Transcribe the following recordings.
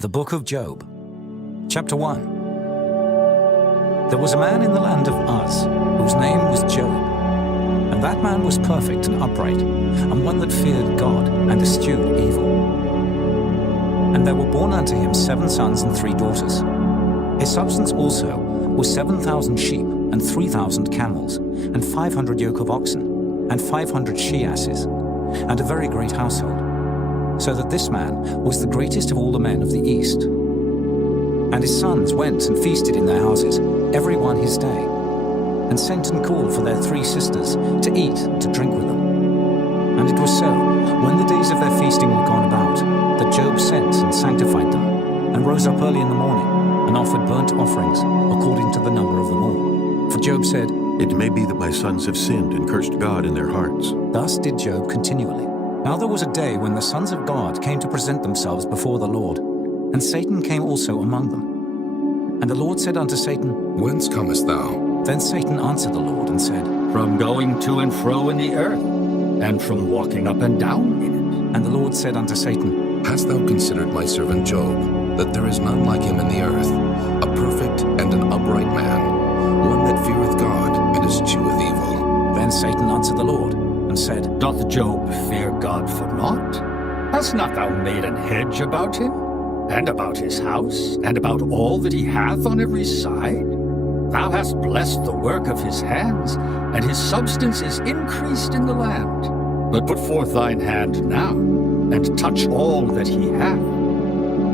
The Book of Job, Chapter 1. There was a man in the land of Uz, whose name was Job. And that man was perfect and upright, and one that feared God and eschewed evil. And there were born unto him 7 sons and 3 daughters. His substance also was 7,000 sheep, and 3,000 camels, and 500 yoke of oxen, and 500 she-asses, and a very great household. So that this man was the greatest of all the men of the east. And his sons went and feasted in their houses, every one his day, and sent and called for their 3 sisters to eat and to drink with them. And it was so, when the days of their feasting were gone about, that Job sent and sanctified them, and rose up early in the morning, and offered burnt offerings according to the number of them all. For Job said, "It may be that my sons have sinned and cursed God in their hearts." Thus did Job continually. Now there was a day when the sons of God came to present themselves before the Lord, and Satan came also among them. And the Lord said unto Satan, Whence comest thou? Then Satan answered the Lord and said, From going to and fro in the earth, and from walking up and down in it. And the Lord said unto Satan, Hast thou considered my servant Job, that there is none like him in the earth, a perfect and an upright man, one that feareth God and escheweth evil? Then Satan answered the Lord and said, Doth Job fear God for naught? Hast not thou made an hedge about him, and about his house, and about all that he hath on every side? Thou hast blessed the work of his hands, and his substance is increased in the land. But put forth thine hand now, and touch all that he hath,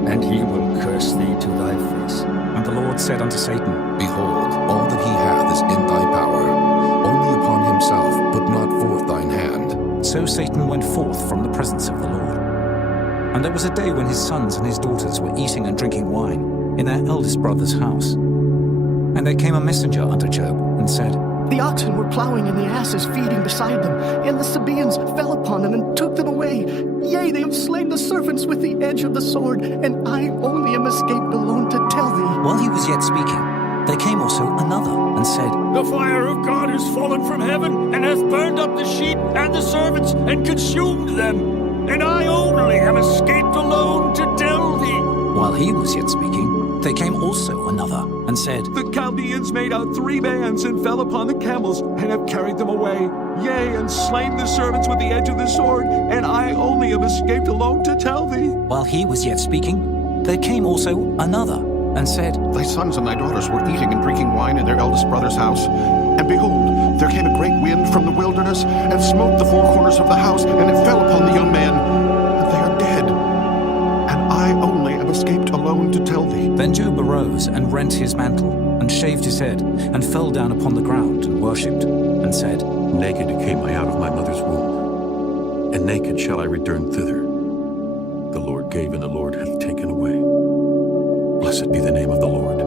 and he will curse thee to thy face. And the Lord said unto Satan, Behold, all that he hath is in thy power. Only upon himself put not forth thine hand. So Satan went forth from the presence of the Lord. And there was a day when his sons and his daughters were eating and drinking wine in their eldest brother's house. And there came a messenger unto Job, and said, The oxen were plowing and the asses feeding beside them, and the Sabaeans fell upon them and took them away. Yea, they have slain the servants with the edge of the sword, and I only am escaped alone to tell thee. While he was yet speaking, there came also another, and said, The fire of God is fallen from heaven, and hath burned up the sheep and the servants, and consumed them. And I only am escaped alone to tell thee. While he was yet speaking, there came also another, and said, The Chaldeans made out 3 bands, and fell upon the camels, and have carried them away. Yea, and slain the servants with the edge of the sword, and I only am escaped alone to tell thee. While he was yet speaking, there came also another, and said, Thy sons and thy daughters were eating and drinking wine in their eldest brother's house. And behold, there came a great wind from the wilderness, and smote the 4 corners of the house, and it fell upon the young man, and they are dead. And I only am escaped alone to tell thee. Then Job arose, and rent his mantle, and shaved his head, and fell down upon the ground, and worshipped, and said, Naked came I out of my mother's womb, and naked shall I return thither. The Lord gave, and the Lord hath taken away. Blessed be the name of the Lord.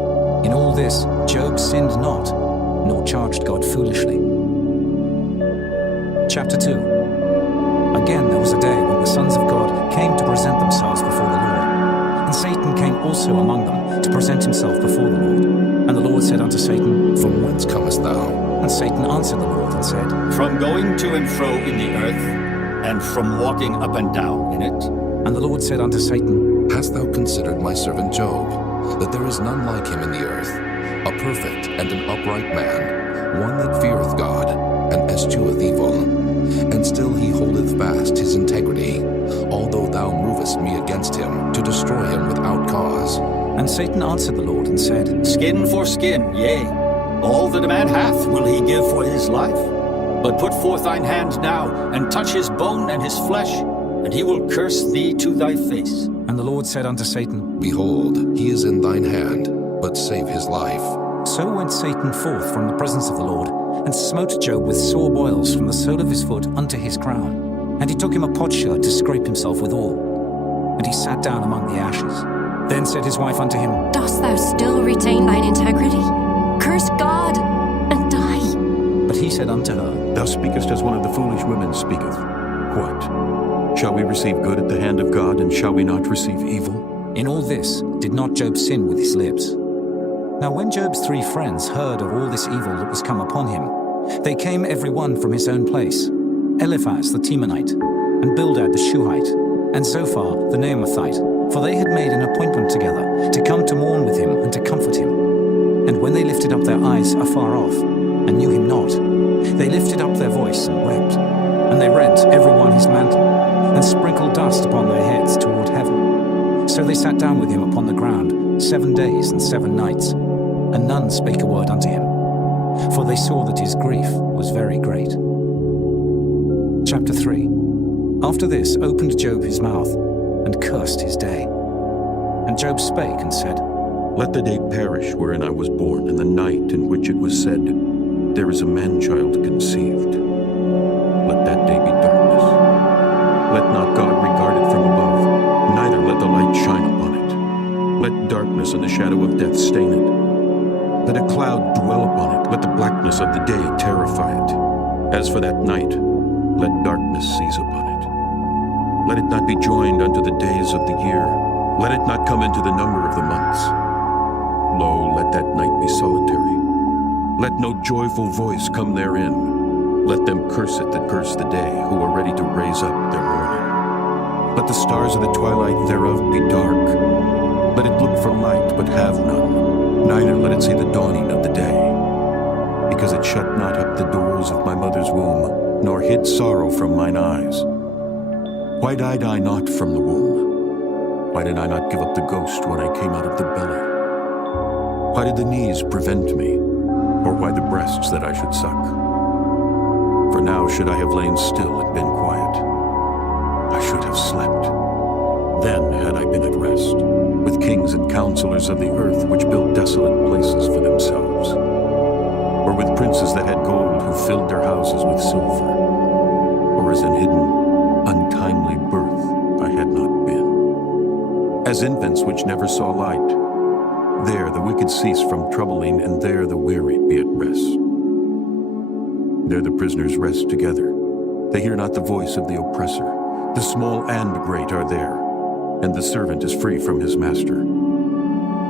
In all this Job sinned not, nor charged God foolishly. Chapter 2. Again there was a day when the sons of God came to present themselves before the Lord. And Satan came also among them to present himself before the Lord. And the Lord said unto Satan, From whence comest thou? And Satan answered the Lord and said, From going to and fro in the earth, and from walking up and down in it. And the Lord said unto Satan, Hast thou considered my servant Job, that there is none like him in the earth, a perfect and an upright man, one that feareth God and escheweth evil? And still he holdeth fast his integrity, although thou movest me against him, to destroy him without cause. And Satan answered the Lord and said, Skin for skin, yea, all that a man hath will he give for his life. But put forth thine hand now, and touch his bone and his flesh, and he will curse thee to thy face. And the Lord said unto Satan, Behold, he is in thine hand, but save his life. So went Satan forth from the presence of the Lord, and smote Job with sore boils from the sole of his foot unto his crown. And he took him a potsherd to scrape himself withal. And he sat down among the ashes. Then said his wife unto him, Dost thou still retain thine integrity? Curse God, and die. But he said unto her, Thou speakest as one of the foolish women speaketh. What? Shall we receive good at the hand of God, and shall we not receive evil? In all this did not Job sin with his lips. Now when Job's 3 friends heard of all this evil that was come upon him, they came every one from his own place, Eliphaz the Temanite, and Bildad the Shuhite, and Zophar the Naamathite, For they had made an appointment together to come to mourn with him and to comfort him. And when they lifted up their eyes afar off, and knew him not, they lifted up their voice and wept. And they rent every one his mantle, and sprinkled dust upon their heads toward heaven. So they sat down with him upon the ground 7 days and 7 nights, and none spake a word unto him, for they saw that his grief was very great. Chapter 3. After this opened Job his mouth, and cursed his day. And Job spake and said, Let the day perish wherein I was born, and the night in which it was said, There is a man-child conceived. Let that day be darkness. Let not God regard it from above, neither let the light shine upon it. Let darkness and the shadow of death stain it. Let a cloud dwell upon it. Let the blackness of the day terrify it. As for that night, let darkness seize upon it. Let it not be joined unto the days of the year. Let it not come into the number of the months. Lo, let that night be solitary. Let no joyful voice come therein. Let them curse it that curse the day, who are ready to raise up their mourning. Let the stars of the twilight thereof be dark. Let it look for light, but have none. Neither let it see the dawning of the day. Because it shut not up the doors of my mother's womb, nor hid sorrow from mine eyes. Why died I not from the womb? Why did I not give up the ghost when I came out of the belly? Why did the knees prevent me, or why the breasts that I should suck? For now should I have lain still and been quiet. I should have slept. Then had I been at rest, with kings and counselors of the earth which built desolate places for themselves, or with princes that had gold who filled their houses with silver, or as an hidden untimely birth I had not been. As infants which never saw light, there the wicked cease from troubling, and there the weary be at rest. There the prisoners rest together. They hear not the voice of the oppressor. The small and great are there, and the servant is free from his master.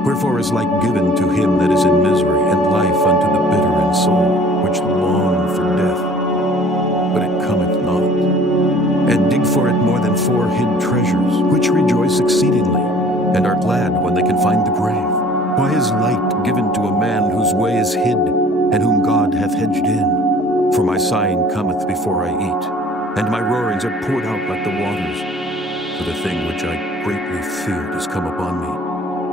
Wherefore is light given to him that is in misery, and life unto the bitter in soul, which long for death, but it cometh not. And dig for it more than 4 hid treasures, which rejoice exceedingly, and are glad when they can find the grave. Why is light given to a man whose way is hid, and whom God hath hedged in? For my sighing cometh before I eat, and my roarings are poured out like the waters. For the thing which I greatly feared is come upon me,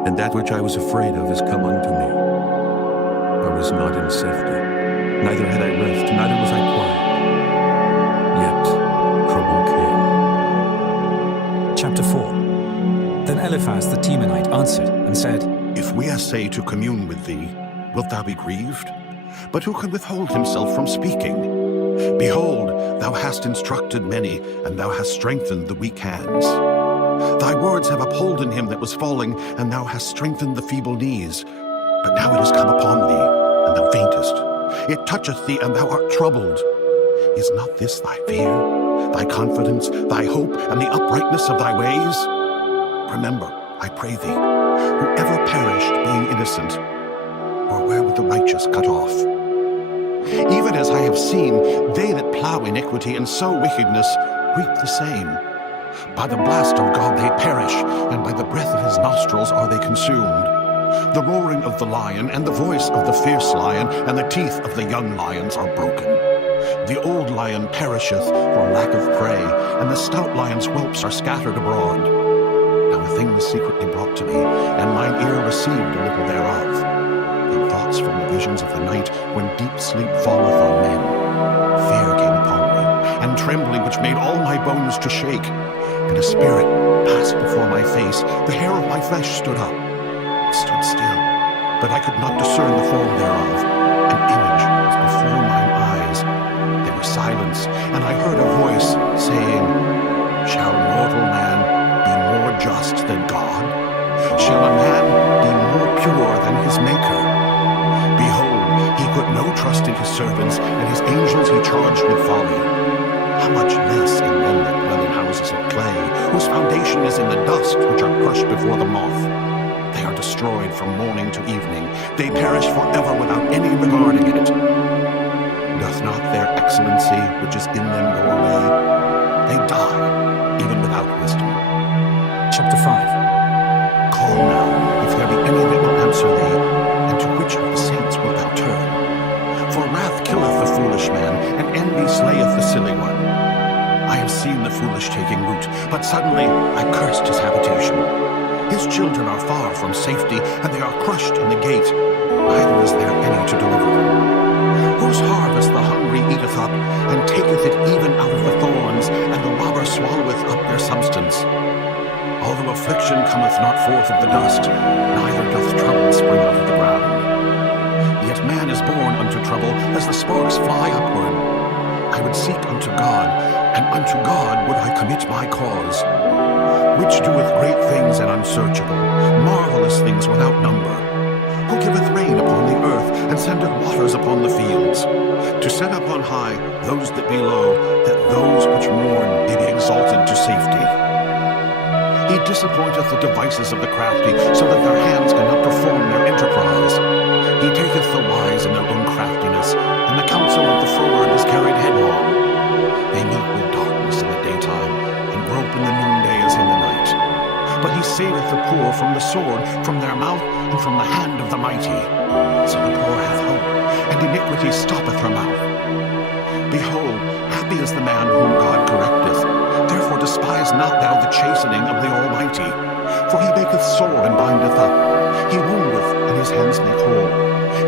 and that which I was afraid of is come unto me. I was not in safety, neither had I rest, neither was I quiet. Yet trouble came. Chapter 4. Then Eliphaz the Temanite answered and said, If we essay to commune with thee, wilt thou be grieved? But who can withhold himself from speaking? Behold, thou hast instructed many, and thou hast strengthened the weak hands. Thy words have upholden him that was falling, and thou hast strengthened the feeble knees. But now it is come upon thee, and thou faintest. It toucheth thee, and thou art troubled. Is not this thy fear, thy confidence, thy hope, and the uprightness of thy ways? Remember, I pray thee, whoever perished being innocent, or where would the righteous cut off? Even as I have seen, they that plow iniquity and sow wickedness reap the same. By the blast of God they perish, and by the breath of his nostrils are they consumed. The roaring of the lion, and the voice of the fierce lion, and the teeth of the young lions are broken. The old lion perisheth for lack of prey, and the stout lion's whelps are scattered abroad. Now a thing was secretly brought to me, and mine ear received a little thereof. In thoughts from the visions of the night, when deep sleep falleth on men, fear came upon me, and trembling which made all my bones to shake. And a spirit passed before my face, the hair of my flesh stood up. It stood still, but I could not discern the form thereof. An image was before mine eyes. There was silence, and I heard a voice saying, Shall mortal man be more just than God? Shall a man be more pure than his Maker? Behold, he put no trust in his servants, and his angels he charged with folly. How much less in them that dwell in houses of clay, whose foundation is in the dust, which are crushed before the moth? They are destroyed from morning to evening. They perish forever without any regarding it. Doth not their excellency, which is in them, go away? They die, even without wisdom. Chapter 5. foolish taking root, but suddenly I cursed his habitation. His children are far from safety, and they are crushed in the gate. Neither is there any to deliver them. Whose harvest the hungry eateth up, and taketh it even out of the thorns, and the robber swalloweth up their substance. Although affliction cometh not forth of the dust, neither doth trouble spring out of the ground. Yet man is born unto trouble, as the sparks fly upward. I would seek unto God, and unto God would I commit my cause, which doeth great things and unsearchable, marvelous things without number, who giveth rain upon the earth, and sendeth waters upon the fields, to set up on high those that be low, that those which mourn may be exalted to safety. He disappointeth the devices of the crafty, so that their hands cannot perform their enterprise. He taketh the wise in their own craftiness, and the counsel of the froward is carried headlong. They meet with darkness in the daytime, and grope in the noonday as in the night. But he saveth the poor from the sword, from their mouth, and from the hand of the mighty. So the poor hath hope, and iniquity stoppeth her mouth. Behold, happy is the man whom God correcteth. Therefore despise not thou the chastening of the Almighty. For he maketh sore and bindeth up. He woundeth, and his hands make whole.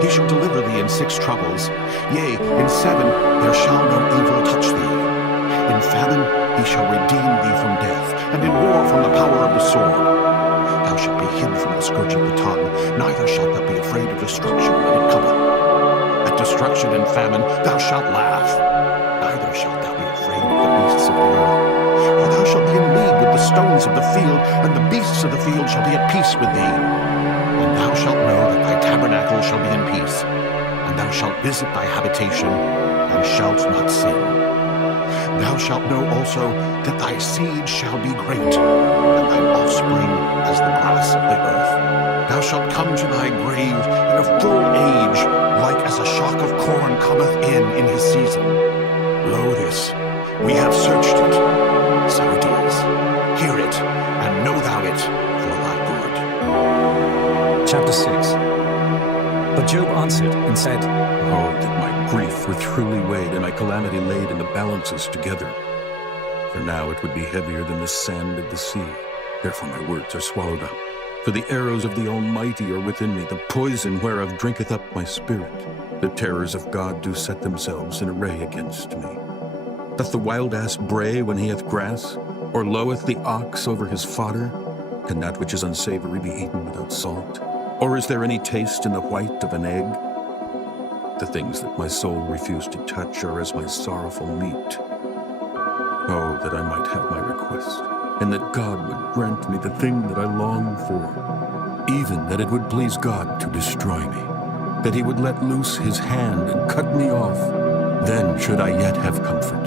He shall deliver thee in 6 troubles. Yea, in 7 there shall no evil touch thee. In famine he shall redeem thee from death, and in war from the power of the sword. Thou shalt be hid from the scourge of the tongue, neither shalt thou be afraid of destruction when it cometh. At destruction and famine thou shalt laugh, neither shalt thou be afraid of the beasts of the earth. For thou shalt be in league with the stones of the field, and the beasts of the field shall be at peace with thee. And thou shalt know that thy tabernacle shall be in peace, and thou shalt visit thy habitation, and shalt not sin. Thou shalt know also that thy seed shall be great, and thine offspring as the grass of the earth. Thou shalt come to thy grave in a full age, like as a shock of corn cometh in his season. Lo this, we have searched it, so it is. Hear it, and know thou it for thy good. Chapter 6. But Job answered and said, Oh, that my grief were truly weighed, and my calamity laid in the balances together. For now it would be heavier than the sand of the sea. Therefore my words are swallowed up. For the arrows of the Almighty are within me, the poison whereof drinketh up my spirit. The terrors of God do set themselves in array against me. Doth the wild ass bray when he hath grass? Or loweth the ox over his fodder? Can that which is unsavory be eaten without salt? Or is there any taste in the white of an egg? The things that my soul refused to touch are as my sorrowful meat. Oh, that I might have my request, and that God would grant me the thing that I long for, even that it would please God to destroy me, that he would let loose his hand and cut me off. Then should I yet have comfort.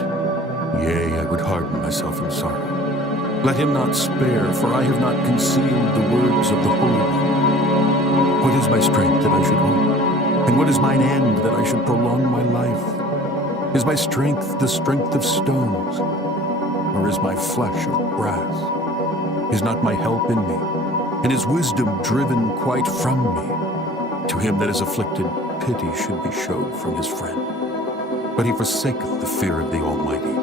Yea, I would harden myself in sorrow. Let him not spare, for I have not concealed the words of the Holy One. What is my strength that I should hope? And what is mine end that I should prolong my life? Is my strength the strength of stones? Or is my flesh of brass? Is not my help in me? And is wisdom driven quite from me? To him that is afflicted, pity should be showed from his friend. But he forsaketh the fear of the Almighty.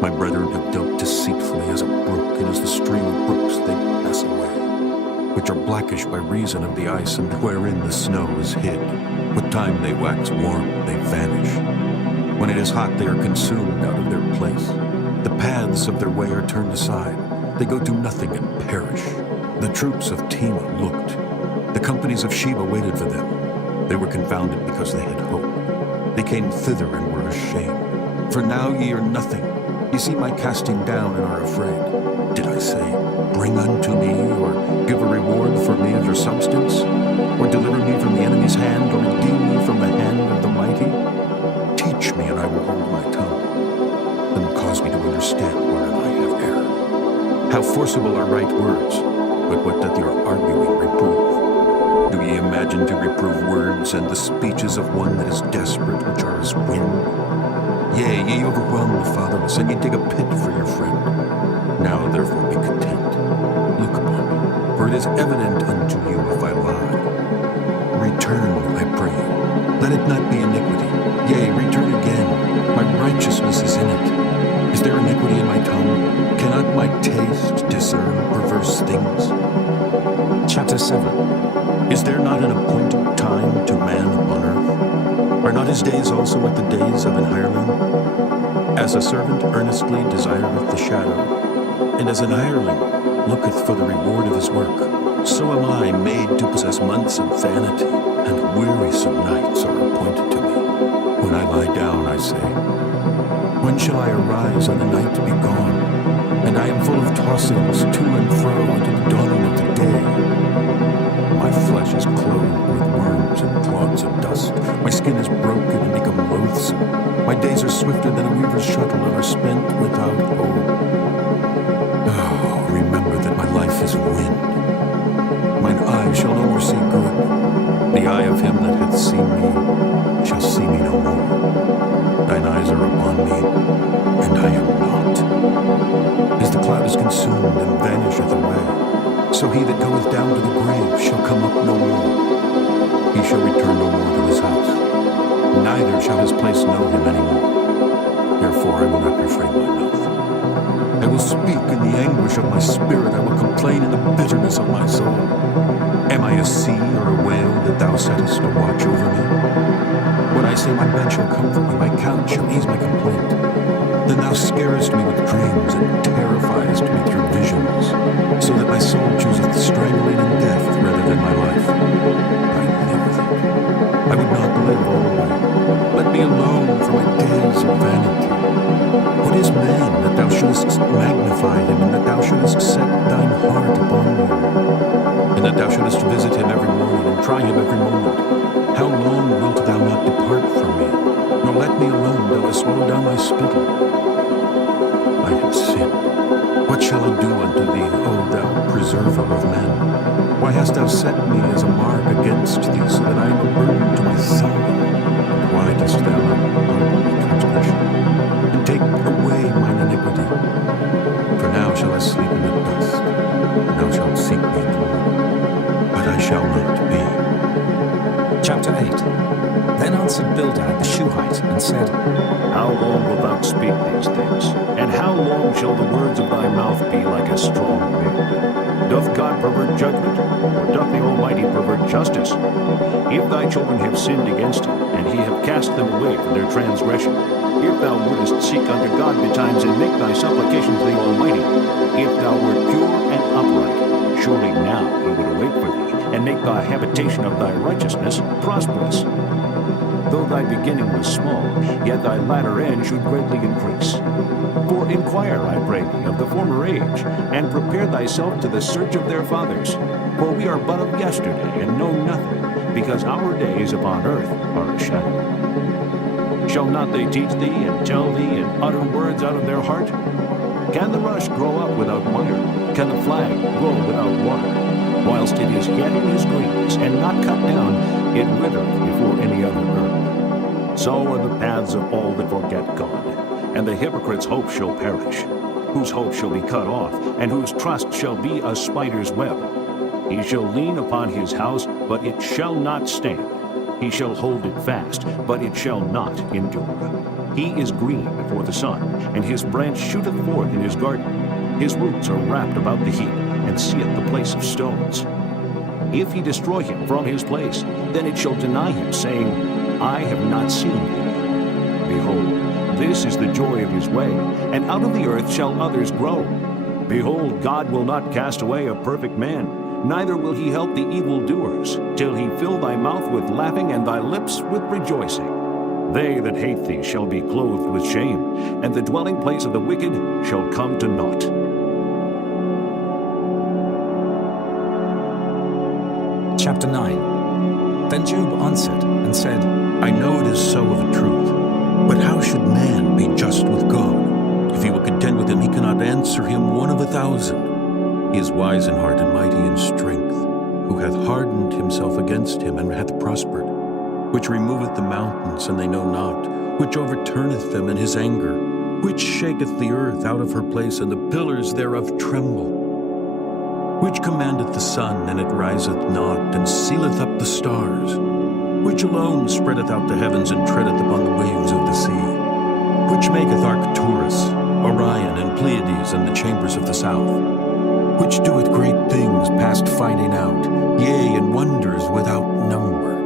My brethren have dealt deceitfully as a brook, and as the stream of brooks they pass away, which are blackish by reason of the ice, and wherein the snow is hid. What time they wax warm, they vanish. When it is hot, they are consumed out of their place. The paths of their way are turned aside. They go to nothing and perish. The troops of Tema looked. The companies of Sheba waited for them. They were confounded because they had hope. They came thither and were ashamed. For now ye are nothing. Ye see my casting down and are afraid. Did I say, bring unto me, or give a reward for me of your substance? Or deliver me from the enemy's hand, or redeem me from the hand of the mighty? Teach me, and I will hold my tongue. Then cause me to understand wherein I have erred. How forcible are right words, but what doth your arguing reprove? Do ye imagine to reprove words, and the speeches of one that is desperate, which are as wind? Yea, ye overwhelm the fatherless, and ye dig a pit for your friend. Now therefore be content. Look upon me, for it is evident unto you if I lie. Return, I pray you. Let it not be iniquity. Yea, return again. My righteousness is in it. Is there iniquity in my tongue? Cannot my taste discern perverse things? Chapter 7. Is there not an appointed time to man upon earth? Are not his days also like the days of an hireling? As a servant earnestly desireth the shadow, and as an hireling looketh for the reward of his work, so am I made to possess months of vanity, and wearisome nights are appointed to me. When I lie down, I say, when shall I arise and the night be gone? And I am full of tossings to and fro unto the dawning of the day. My flesh is clothed with worms and clods of dust. My skin is broken and become loathsome. My days are swifter than a weaver's shuttle and are spent without hope. Oh, remember that my life is wind. Mine eye shall no more see good. The eye of him that hath seen me shall see me no more. Thine eyes are upon me, and I am not. As the cloud is consumed and vanisheth away, so he that goeth down to the grave shall come up no more. He shall return no more to his house, neither shall his place know him any more. Therefore I will not refrain my mouth. I will speak in the anguish of my spirit. I will complain in the bitterness of my soul. Am I a sea or a whale that thou settest a watch over me? When I say my bed shall comfort me, my couch shall ease my complaint, then thou scarest me with dreams and terrifiest me through visions, so that my soul chooseth strangling and death rather than my life. I loathe it. I would not live always. Let me alone for my days of vanity. What is man that thou shouldest magnify him, and that thou shouldest set thine heart upon him, and that thou shouldest visit him every morning and try him every moment? How long wilt thou not depart from me, nor let me alone till I swallow down my spittle? I have sinned. What shall I do unto thee, O thou preserver of men? Why hast thou set me as a mark against thee, so that I am a burden to myself? And why dost thou not pardon my transgression, and take away mine iniquity? For now shall I sleep in the dust, and thou shalt seek me in the morning, but I shall not be. Chapter 8. Then answered Bildad the Shuhite and said, How long wilt thou speak these things? And how long shall the words of thy mouth be like a strong wind? Doth God pervert judgment, or doth the Almighty pervert justice? If thy children have sinned against him, and he have cast them away for their transgression, if thou wouldest seek unto God betimes and make thy supplication to the Almighty, if thou wert pure and upright, surely now he would await for thee, and make thy habitation of thy righteousness prosperous. Though thy beginning was small, yet thy latter end should greatly increase. For inquire, I pray thee, of the former age, and prepare thyself to the search of their fathers. For we are but of yesterday, and know nothing, because our days upon earth are a shadow. Shall not they teach thee, and tell thee, and utter words out of their heart? Can the rush grow up without wire? Can the flag grow without water? Whilst it is yet in his greenness, and not cut down, it withereth before any other herb. So are the paths of all that forget God, and the hypocrite's hope shall perish, whose hope shall be cut off, and whose trust shall be a spider's web. He shall lean upon his house, but it shall not stand. He shall hold it fast, but it shall not endure. He is green before the sun, and his branch shooteth forth in his garden. His roots are wrapped about the heap, and seeth the place of stones. If he destroy him from his place, then it shall deny him, saying, I have not seen thee. Behold, this is the joy of his way, and out of the earth shall others grow. Behold, God will not cast away a perfect man, neither will he help the evildoers, till he fill thy mouth with laughing and thy lips with rejoicing. They that hate thee shall be clothed with shame, and the dwelling place of the wicked shall come to naught. Chapter 9. Then Job answered and said, I know it is so of a truth, but how should man be just with God? If he will contend with him, he cannot answer him 1 of 1,000. He is wise in heart and mighty in strength, who hath hardened himself against him and hath prospered, which removeth the mountains, and they know not, which overturneth them in his anger, which shaketh the earth out of her place, and the pillars thereof tremble, which commandeth the sun, and it riseth not, and sealeth up the stars, which alone spreadeth out the heavens, and treadeth upon the waves of the sea. Which maketh Arcturus, Orion, and Pleiades in the chambers of the south? Which doeth great things past finding out, yea, and wonders without number?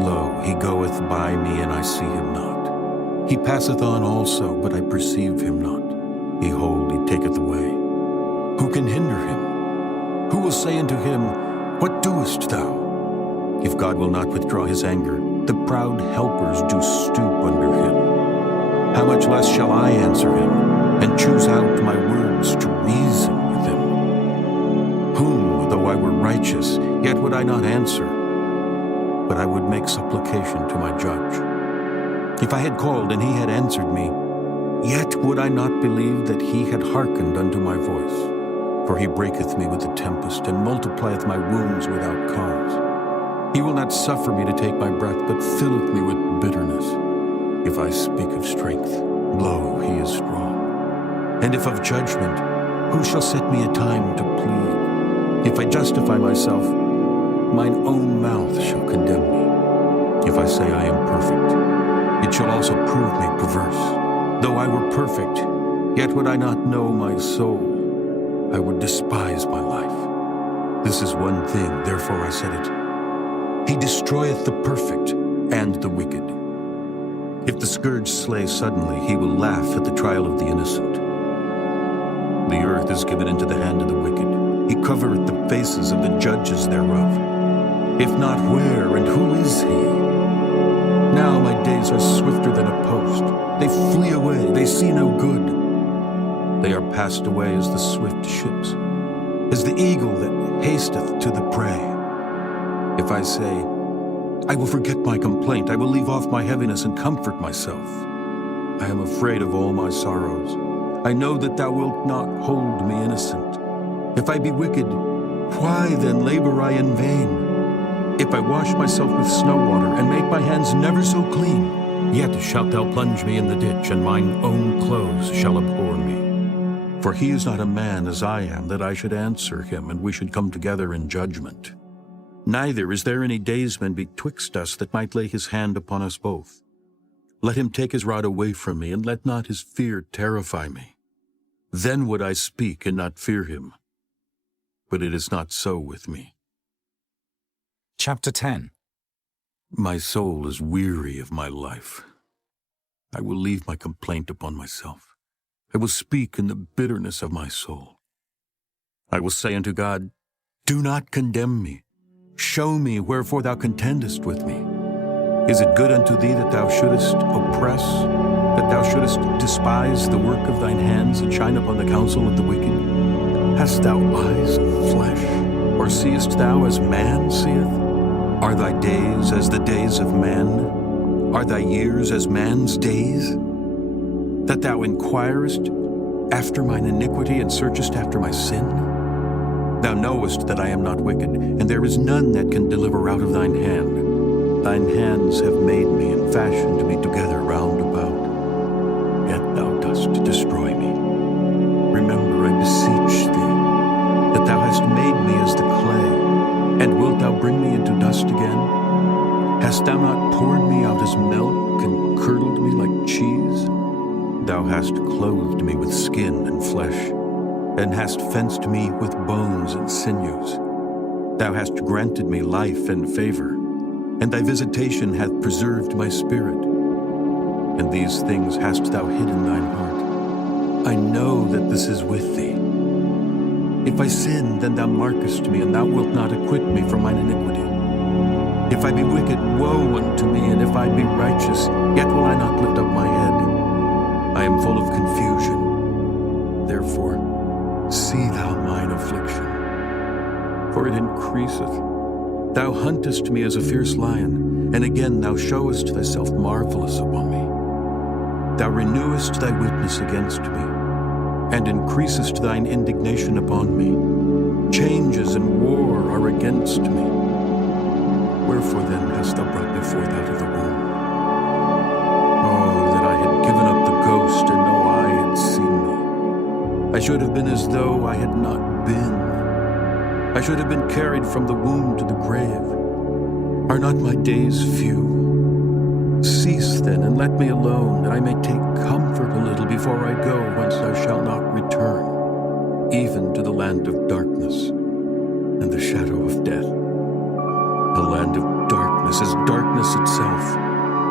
Lo, he goeth by me, and I see him not. He passeth on also, but I perceive him not. Behold, he taketh away. Who can hinder him? Who will say unto him, What doest thou? If God will not withdraw his anger, the proud helpers do stoop under him. How much less shall I answer him, and choose out my words to reason with him? Whom, though I were righteous, yet would I not answer, but I would make supplication to my judge. If I had called and he had answered me, yet would I not believe that he had hearkened unto my voice. For he breaketh me with the tempest, and multiplieth my wounds without cause. He will not suffer me to take my breath, but filleth me with bitterness. If I speak of strength, lo, he is strong. And if of judgment, who shall set me a time to plead? If I justify myself, mine own mouth shall condemn me. If I say I am perfect, it shall also prove me perverse. Though I were perfect, yet would I not know my soul. I would despise my life. This is one thing, therefore I said it. He destroyeth the perfect and the wicked. If the scourge slay suddenly, he will laugh at the trial of the innocent. The earth is given into the hand of the wicked. He covereth the faces of the judges thereof. If not, where and who is he? Now my days are swifter than a post. They flee away, they see no good. They are passed away as the swift ships, as the eagle that hasteth to the prey. If I say, I will forget my complaint, I will leave off my heaviness and comfort myself. I am afraid of all my sorrows. I know that thou wilt not hold me innocent. If I be wicked, why then labor I in vain? If I wash myself with snow water, and make my hands never so clean, yet shalt thou plunge me in the ditch, and mine own clothes shall abhor me. For he is not a man as I am, that I should answer him, and we should come together in judgment. Neither is there any daysman betwixt us that might lay his hand upon us both. Let him take his rod away from me, and let not his fear terrify me. Then would I speak and not fear him. But it is not so with me. Chapter 10. My soul is weary of my life. I will leave my complaint upon myself. I will speak in the bitterness of my soul. I will say unto God, Do not condemn me. Show me wherefore thou contendest with me. Is it good unto thee that thou shouldest oppress, that thou shouldest despise the work of thine hands, and shine upon the counsel of the wicked? Hast thou eyes of flesh, or seest thou as man seeth? Are thy days as the days of man? Are thy years as man's days? That thou inquirest after mine iniquity, and searchest after my sin? Thou knowest that I am not wicked, and there is none that can deliver out of thine hand. Thine hands have made me, and fashioned me together round about. Yet thou dost destroy me. Remember, I beseech thee, that thou hast made me as the clay, and wilt thou bring me into dust again? Hast thou not poured me out as milk, and curdled me like cheese? Thou hast clothed me with skin and flesh, and hast fenced me with bones and sinews. Thou hast granted me life and favor, and thy visitation hath preserved my spirit. And these things hast thou hid in thine heart. I know that this is with thee. If I sin, then thou markest me, and thou wilt not acquit me from mine iniquity. If I be wicked, woe unto me, and if I be righteous, yet will I not lift up my head. I am full of confusion. Therefore, see thou mine affliction, for it increaseth. Thou huntest me as a fierce lion, and again thou showest thyself marvelous upon me. Thou renewest thy witness against me, and increasest thine indignation upon me. Changes and war are against me. Wherefore then hast thou brought me forth out of the womb? Oh, that I had given up the ghost, and no eye had seen me. I should have been as though I had not been. I should have been carried from the womb to the grave. Are not my days few? Cease then, and let me alone, that I may take comfort a little before I go whence I shall not return, even to the land of darkness and the shadow of death. The land of darkness is darkness itself,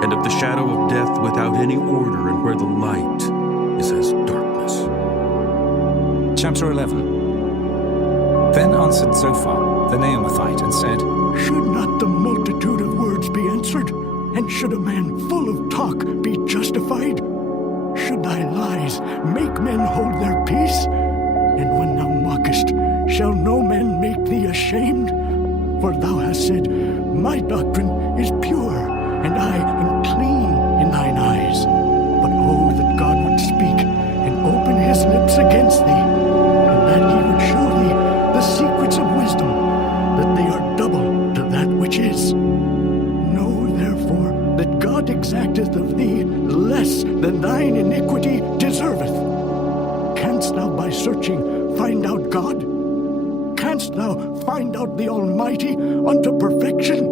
and of the shadow of death without any order, and where the light is as darkness. Chapter 11. Then answered Zophar, the Naamathite, and said, Should not the multitude of words be answered? And should a man full of talk be justified? Should thy lies make men hold their peace? And when thou mockest, shall no man make thee ashamed? For thou hast said, My doctrine is pure, and I am clean in thine eyes. But oh, that God would speak and open his lips against thee, and that he would show thee the secrets of wisdom, that they are double to that which is. Know therefore that God exacteth of thee less than thine iniquity deserveth. Canst thou by searching find out God? Canst thou find out the Almighty unto perfection?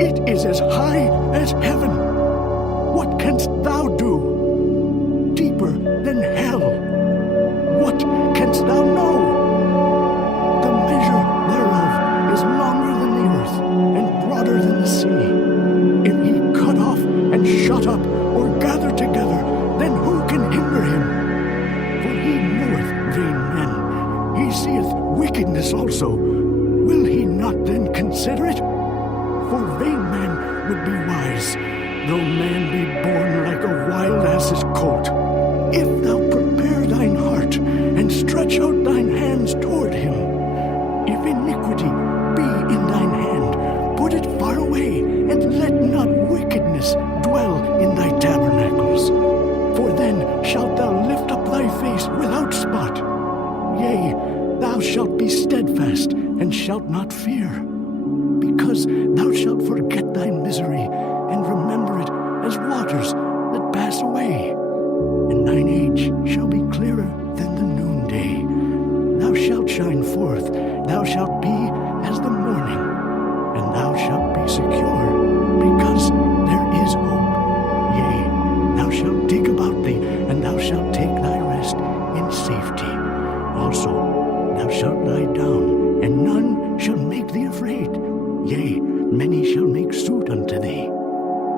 It is as high as heaven. What canst thou do? Deeper than hell. What canst thou know? The measure thereof is longer than the earth, and broader than the sea. If he cut off and shut up, or gather together, then who can hinder him? For he knoweth vain men. He seeth wickedness also. Will he not then consider it? For vain man would be wise, though man be born like a wild ass's colt. If thou prepare thine heart, and stretch out thine hands toward him, if iniquity be in thine hand, put it far away, and let not wickedness dwell in thy tabernacles. For then shalt thou lift up thy face without spot. Yea, thou shalt be steadfast, and shalt not fear, because thou shalt forget thy misery, and remember it as waters that pass away. And thine age shall be clearer than the noonday. Thou shalt shine forth, thou shalt be as the morning, and thou shalt be secure, because there is hope. Yea, thou shalt dig about thee, and thou shalt take thy rest in safety. Also, thou shalt lie down, and none shall make thee afraid. Yea, many shall make suit unto thee.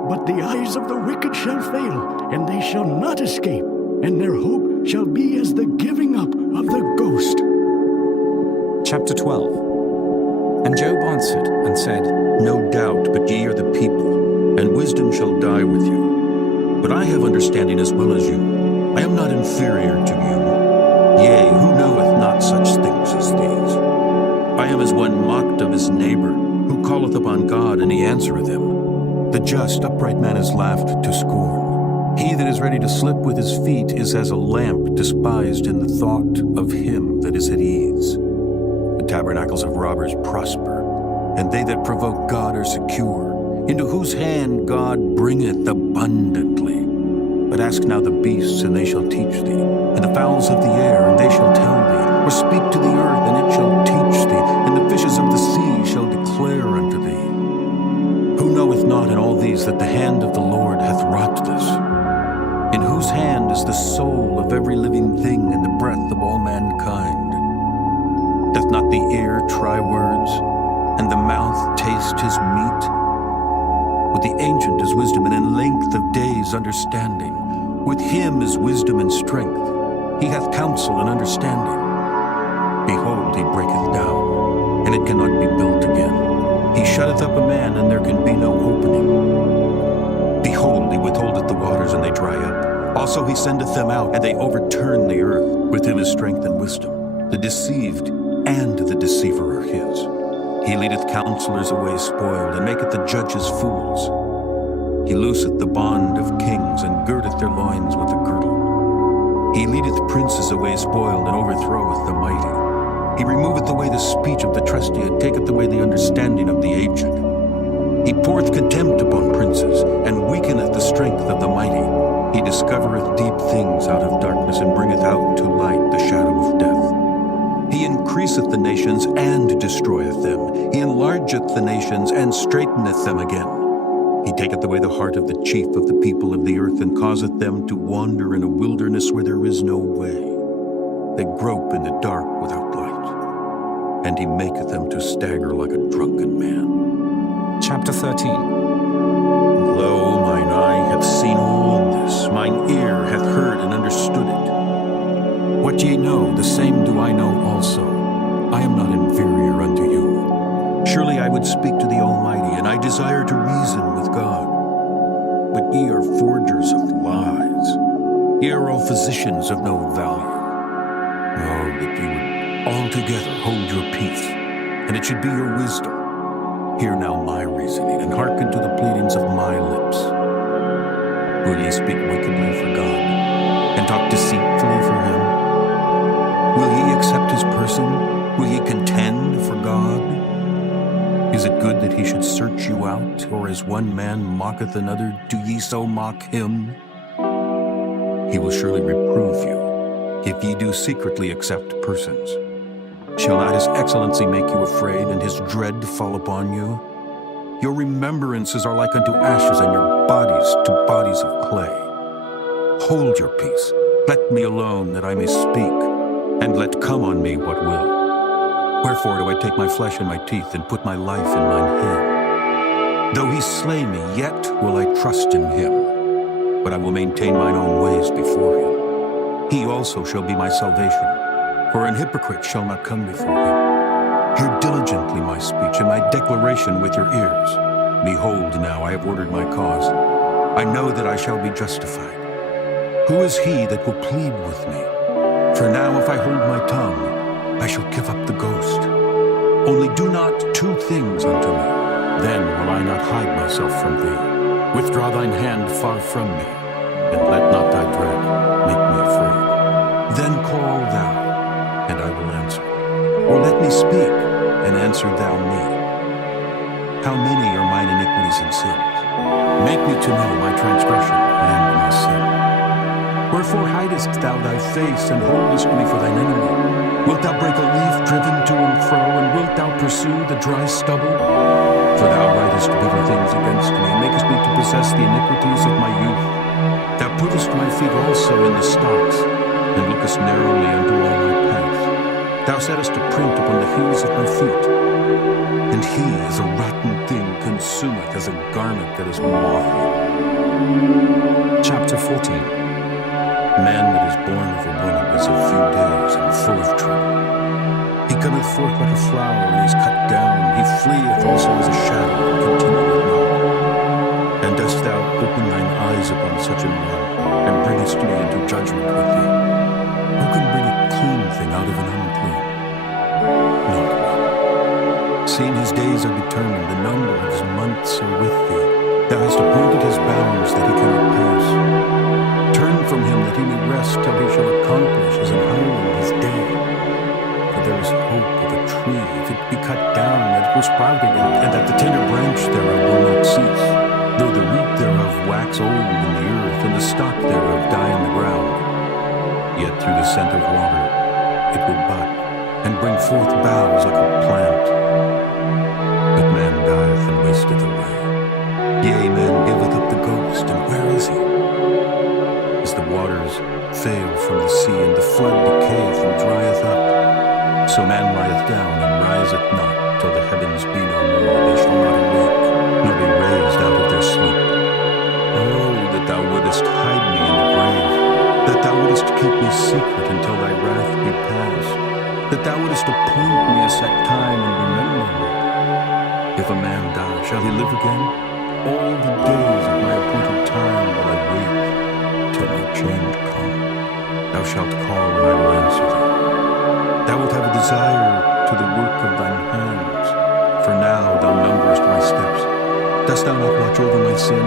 But the eyes of the wicked shall fail, and they shall not escape, and their hope shall be as the giving up of the ghost. Chapter 12. And Job answered and said, No doubt, but ye are the people, and wisdom shall die with you. But I have understanding as well as you. I am not inferior to you. Yea, who knoweth not such things as these? I am as one mocked of his neighbor, who calleth upon God, and he answereth him. The just, upright man is laughed to scorn. He that is ready to slip with his feet is as a lamp despised in the thought of him that is at ease. The tabernacles of robbers prosper, and they that provoke God are secure, into whose hand God bringeth abundantly. But ask now the beasts, and they shall teach thee, and the fowls of the air, and they shall tell thee, or speak to the earth, and it shall teach thee, and the fishes of the sea shall declare unto thee. Who knoweth not in all these that the hand of the Lord hath wrought this? In whose hand is the soul of every living thing, and the breath of all mankind? Doth not the ear try words, and the mouth taste his meat? With the ancient is wisdom, and in length of days understanding. With him is wisdom and strength. He hath counsel and understanding. Behold, he breaketh down, and it cannot be built again. He shutteth up a man, and there can be no opening. Behold, he withholdeth the waters, and they dry up. Also he sendeth them out, and they overturn the earth. With him is strength and wisdom. The deceived and the deceiver are his. He leadeth counselors away spoiled, and maketh the judges fools. He looseth the bond of kings, and girdeth their loins with a girdle. He leadeth princes away spoiled, and overthroweth the mighty. He removeth away the speech of the trusty, and taketh away the understanding of the aged. He poureth contempt upon princes, and weakeneth the strength of the mighty. He discovereth deep things out of darkness, and bringeth out to light the shadow of death. He increaseth the nations, and destroyeth them. He enlargeth the nations, and straighteneth them again. He taketh away the heart of the chief of the people of the earth, and causeth them to wander in a wilderness where there is no way. They grope in the dark without light, and he maketh them to stagger like a drunken man. Chapter 13. Lo, mine eye hath seen all this, mine ear hath heard and understood it. What ye know, the same do I know also. I am not inferior unto you. Surely I would speak to the Almighty, and I desire to reason with God. But ye are forgers of lies. Ye are all physicians of no value. Oh, that ye would altogether hold your peace, and it should be your wisdom. Hear now my reasoning, and hearken to the pleadings of my lips. Will ye speak wickedly for God, and talk deceitfully for him? Will ye accept his person? Will ye contend for God? Is it good that he should search you out, or as one man mocketh another, do ye so mock him? He will surely reprove you, if ye do secretly accept persons. Shall not his excellency make you afraid, and his dread fall upon you? Your remembrances are like unto ashes, and your bodies to bodies of clay. Hold your peace, let me alone, that I may speak, and let come on me what will. Wherefore do I take my flesh in my teeth, and put my life in mine hand? Though he slay me, yet will I trust in him, but I will maintain mine own ways before him. He also shall be my salvation, for an hypocrite shall not come before him. Hear diligently my speech, and my declaration with your ears. Behold, now I have ordered my cause. I know that I shall be justified. Who is he that will plead with me? For now if I hold my tongue, I shall give up the ghost. Only do not two things unto me, then will I not hide myself from thee. Withdraw thine hand far from me, and let not thy dread make me afraid. Then call thou, and I will answer. Or let me speak, and answer thou me. How many are mine iniquities and sins? Make me to know my transgression and my sin. Wherefore hidest thou thy face, and holdest me for thine enemy? Wilt thou break a leaf driven to and fro, and wilt thou pursue the dry stubble? For thou writest bitter things against me, and makest me to possess the iniquities of my youth. Thou puttest my feet also in the stocks, and lookest narrowly unto all my paths. Thou settest a print upon the heels of my feet. And he is a rotten thing, consumeth as a garment that is moth-eaten. Chapter 14. Man that is born of a woman is of few days and full of trouble. He cometh forth like a flower, and is cut down. He fleeth also as a shadow, and continueth not. And dost thou open thine eyes upon such an one, and bringest me into judgment with thee? Who can bring a clean thing out of an unclean? Not one. Seeing his days are determined, the number of his months are with thee. Thou hast appointed his bounds that he cannot pass. Turn from him that he may rest till he shall accomplish as an hireling his day. For there is hope of a tree, if it be cut down, that it will sprout again, and that the tender branch thereof will not cease. Though the root thereof wax old in the earth, and the stock thereof die in the ground, yet through the scent of water it will bud, and bring forth boughs like a plant. But man dieth and wasteth away. Yea, man giveth up the ghost, and where is he? As the waters fail from the sea, and the flood decayeth and drieth up, so man lieth down and riseth not, till the heavens be no more. They shall not awake, nor be raised out of their sleep. Oh, that thou wouldest hide me in the grave, that thou wouldest keep me secret until thy wrath be past, that thou wouldest appoint me a set time and remember me. If a man die, shall he live again? All the days of my appointed time will I wait, till my change come. Thou shalt call, and I will answer thee. Thou wilt have a desire to the work of thine hands, for now thou numberest my steps. Dost thou not watch over my sin?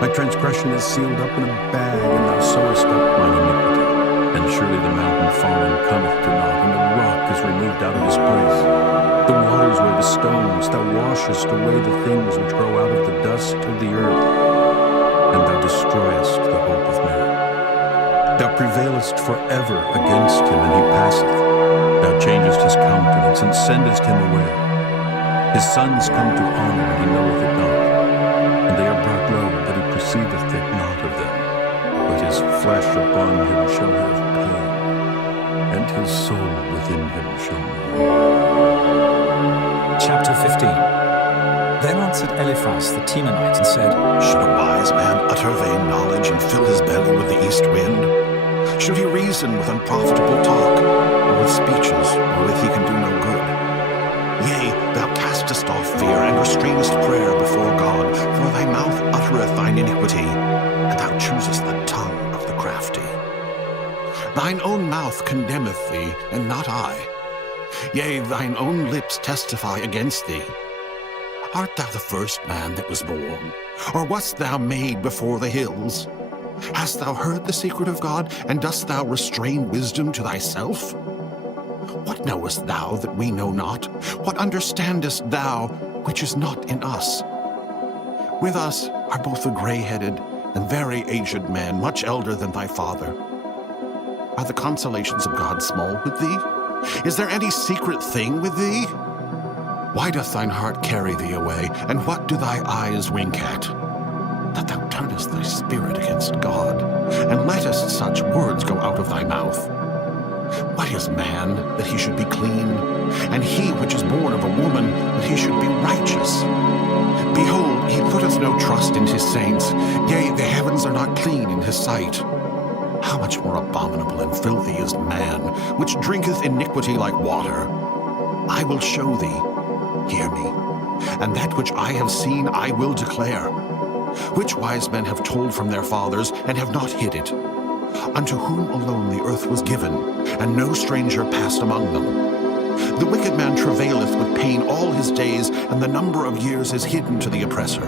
My transgression is sealed up in a bag, and thou sewest up mine iniquity. And surely the mountain fallen cometh to naught, and the rock is removed out of his place. The waters wear the stones, thou washest away the things which grow out of the dust of the earth, and thou destroyest the hope of man. Thou prevailest forever against him, and he passeth. Thou changest his countenance, and sendest him away. His sons come to honor, and he knoweth it not. and they are brought low, but he perceiveth it not of them. But his flesh upon him shall have pain, and his soul within him shall mourn. Chapter 15. Then answered Eliphaz the Temanite and said, Should a wise man utter vain knowledge and fill his belly with the east wind? Should he reason with unprofitable talk, or with speeches wherewith he can do no good? Yea, thou castest off fear and restrainest prayer before God, for thy mouth uttereth thine iniquity, and thou choosest the tongue of the crafty. Thine own mouth condemneth thee, and not I. Yea, thine own lips testify against thee. Art thou the first man that was born? Or wast thou made before the hills? Hast thou heard the secret of God, and dost thou restrain wisdom to thyself? What knowest thou that we know not? What understandest thou which is not in us? With us are both the gray-headed and very aged men, much elder than thy father. Are the consolations of God small with thee? Is there any secret thing with thee? Why doth thine heart carry thee away, and what do thy eyes wink at? That thou turnest thy spirit against God, and lettest such words go out of thy mouth. What is man, that he should be clean? And he which is born of a woman, that he should be righteous? Behold, he putteth no trust in his saints, yea, the heavens are not clean in his sight. How much more abominable and filthy is man, which drinketh iniquity like water? I will show thee, hear me, and that which I have seen I will declare. Which wise men have told from their fathers, and have not hid it? Unto whom alone the earth was given, and no stranger passed among them. The wicked man travaileth with pain all his days, and the number of years is hidden to the oppressor.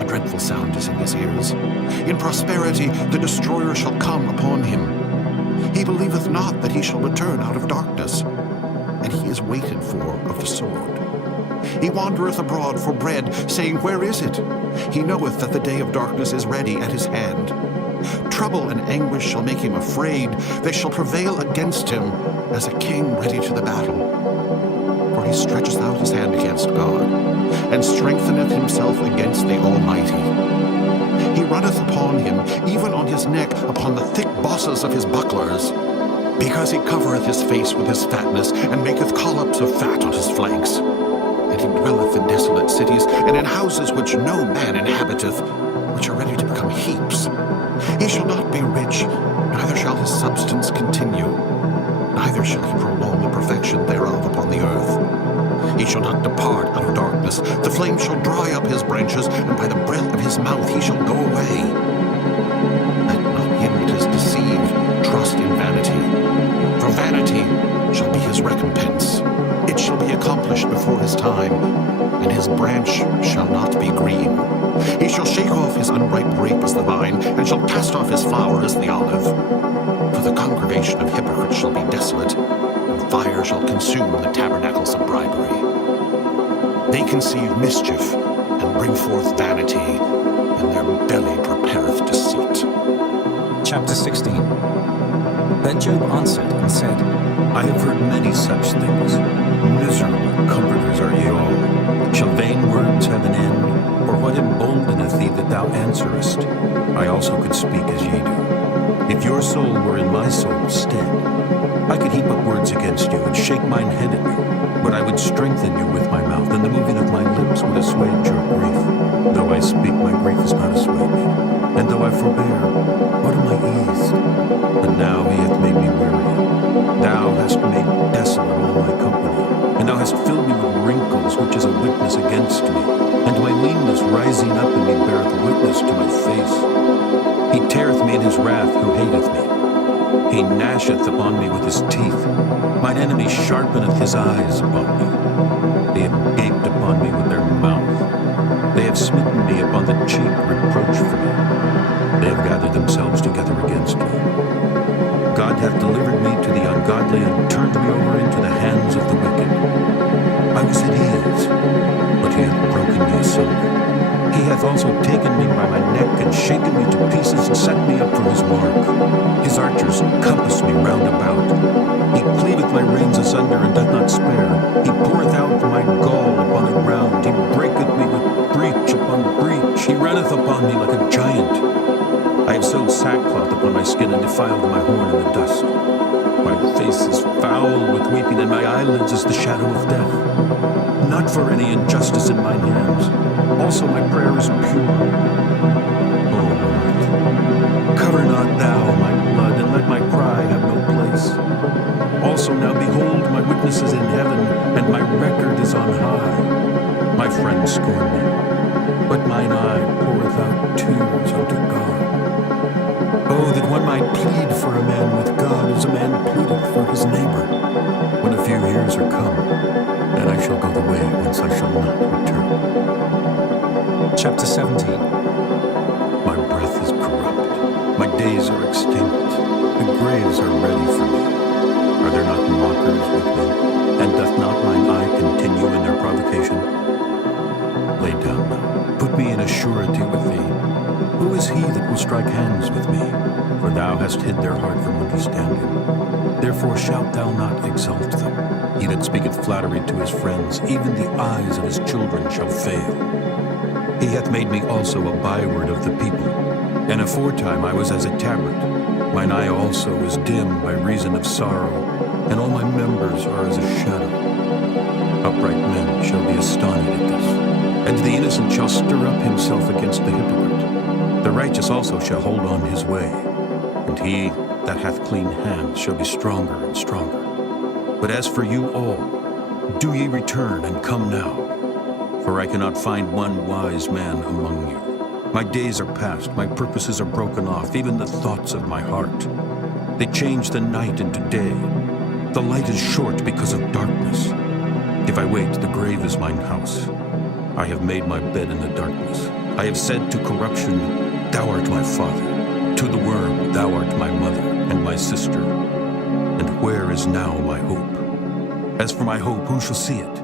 A dreadful sound is in his ears. In prosperity the destroyer shall come upon him. He believeth not that he shall return out of darkness, and he is waited for of the sword. He wandereth abroad for bread, saying, Where is it? He knoweth that the day of darkness is ready at his hand. Trouble and anguish shall make him afraid. They shall prevail against him as a king ready to the battle. For he stretcheth out his hand against God, and strengtheneth himself against the Almighty. He runneth upon him, even on his neck, upon the thick bosses of his bucklers. Because he covereth his face with his fatness, and maketh collops of fat on his flanks. And he dwelleth in desolate cities, and in houses which no man inhabiteth, which are ready to become heaps. He shall not be rich, neither shall his substance continue, neither shall he prolong the perfection thereof upon the earth. He shall not depart out of darkness, the flame shall dry up his branches, and by the breath of his mouth he shall go away. Let not him that is deceived trust in vanity, for vanity shall be his recompense. It shall be accomplished before his time, and his branch shall not be green. He shall shake off his unripe grape as the vine, and shall cast off his flower as the olive. For the congregation of hypocrites shall be desolate, and fire shall consume the tabernacles of bribery. They conceive mischief, and bring forth vanity, and their belly prepareth deceit. Chapter 16. Then Job answered and said, I have heard many such things. Miserable comforters are ye all. Shall vain words have an end? Or what emboldeneth thee that thou answerest? I also could speak as ye do. If your soul were in my soul's stead, I could heap up words against you, and shake mine head at you. But I would strengthen you with my mouth, and the moving of my lips would assuage your grief. Though I speak, my grief is not assuaged. And though I forbear, what am I eased? But now he hath made me weary. Thou hast made desolate all my company, and thou hast filled me with wrinkles, which is a witness against me. And my leanness rising up in me beareth witness to my face. He teareth me in his wrath who hateth me. He gnasheth upon me with his teeth. Mine enemy sharpeneth his eyes upon me. They have gaped upon me with their mouth. They have smitten me upon the cheek reproachfully. They have gathered themselves together against me. God hath delivered me to the ungodly, and turned me over into the hands of the wicked. I was at ease, but he hath broken me asunder. He hath also taken me by my neck, and shaken me to pieces, and set me up for his mark. His archers compass me round about. He cleaveth my reins asunder, and doth not spare. He poureth out my gall upon the ground. He breaketh me with breach upon breach. sackcloth upon my skin and defiled my horn in the dust. My face is foul with weeping, and my eyelids is the shadow of death. Not for any injustice in mine hands. Also my prayer is pure. O Lord, cover not thou my blood, and let my cry have no place. Also now behold, my witness is in heaven, and my record is on high. My friends scorn me, but mine eye poureth out tears unto God. Oh, that one might plead for a man with God as a man pleadeth for his neighbor. When a few years are come, then I shall go the way whence I shall not return. Chapter 17. My breath is corrupt, my days are extinct, the graves are ready for me. Are there not mockers with me? And doth not mine eye continue in their provocation? Lay down now, put me in a surety with thee. Who is he that will strike hands with me? For thou hast hid their heart from understanding. Therefore shalt thou not exalt them. He that speaketh flattery to his friends, even the eyes of his children shall fail. He hath made me also a byword of the people, and aforetime I was as a tabret. Mine eye also is dim by reason of sorrow, and all my members are as a shadow. Upright men shall be astonished at this, and the innocent shall stir up himself against the hypocrite. The righteous also shall hold on his way, and he that hath clean hands shall be stronger and stronger. But as for you all, do ye return and come now, for I cannot find one wise man among you. My days are past, my purposes are broken off, even the thoughts of my heart. They change the night into day. The light is short because of darkness. If I wait, the grave is mine house. I have made my bed in the darkness. I have said to corruption, Thou art my father. To the worm, Thou art my mother and my sister. And where is now my hope? As for my hope, who shall see it?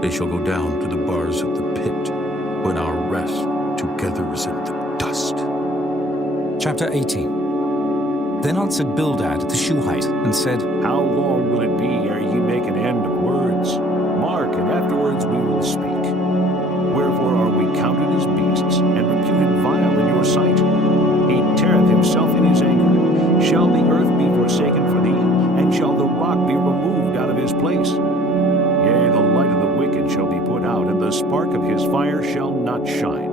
They shall go down to the bars of the pit, when our rest together is in the dust. Chapter 18. Then answered Bildad the Shuhite and said, How long will it be ere ye make an end of words? Mark, and afterwards we will speak. Wherefore are we counted as beasts, and reputed vile in your sight? He teareth himself in his anger. Shall the earth be forsaken for thee, and shall the rock be removed out of his place? Yea, the light of the wicked shall be put out, and the spark of his fire shall not shine.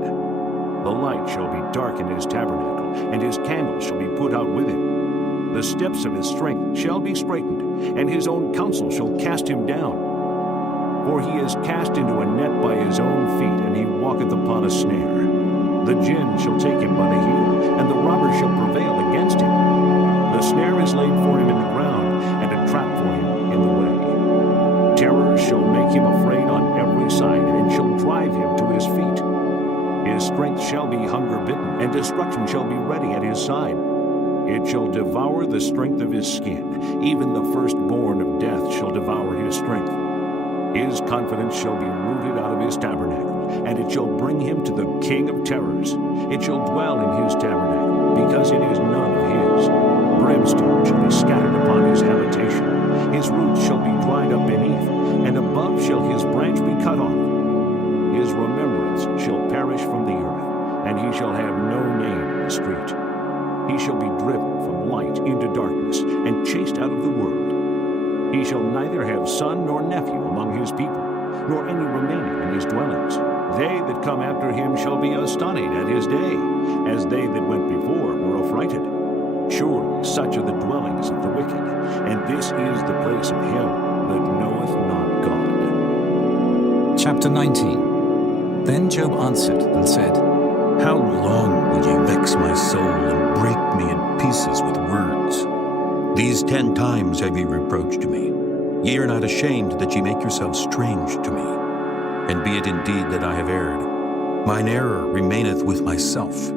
The light shall be dark in his tabernacle, and his candles shall be put out with him. The steps of his strength shall be straitened, and his own counsel shall cast him down. For he is cast into a net by his own feet, and he walketh upon a snare. The gin shall take him by the heel, and the robber shall prevail against him. The snare is laid for him in the ground, and a trap for him in the way. Terror shall make him afraid on every side, and shall drive him to his feet. His strength shall be hunger-bitten, and destruction shall be ready at his side. It shall devour the strength of his skin. Even the firstborn of death shall devour his strength. His confidence shall be rooted out of his tabernacle, and it shall bring him to the king of terrors. It shall dwell in his tabernacle, because it is none of his. Brimstone shall be scattered upon his habitation. His roots shall be dried up beneath, and above shall his branch be cut off. His remembrance shall perish from the earth, and he shall have no name in the street. He shall be driven from light into darkness, and chased out of the world. He shall neither have son nor nephew among his people, nor any remaining in his dwellings. They that come after him shall be astonished at his day, as they that went before were affrighted. Surely such are the dwellings of the wicked, and this is the place of him that knoweth not God. Chapter 19. Then Job answered and said, How long will ye vex my soul, and break me in pieces with words? These 10 times have ye reproached me. Ye are not ashamed that ye make yourselves strange to me. And be it indeed that I have erred, mine error remaineth with myself.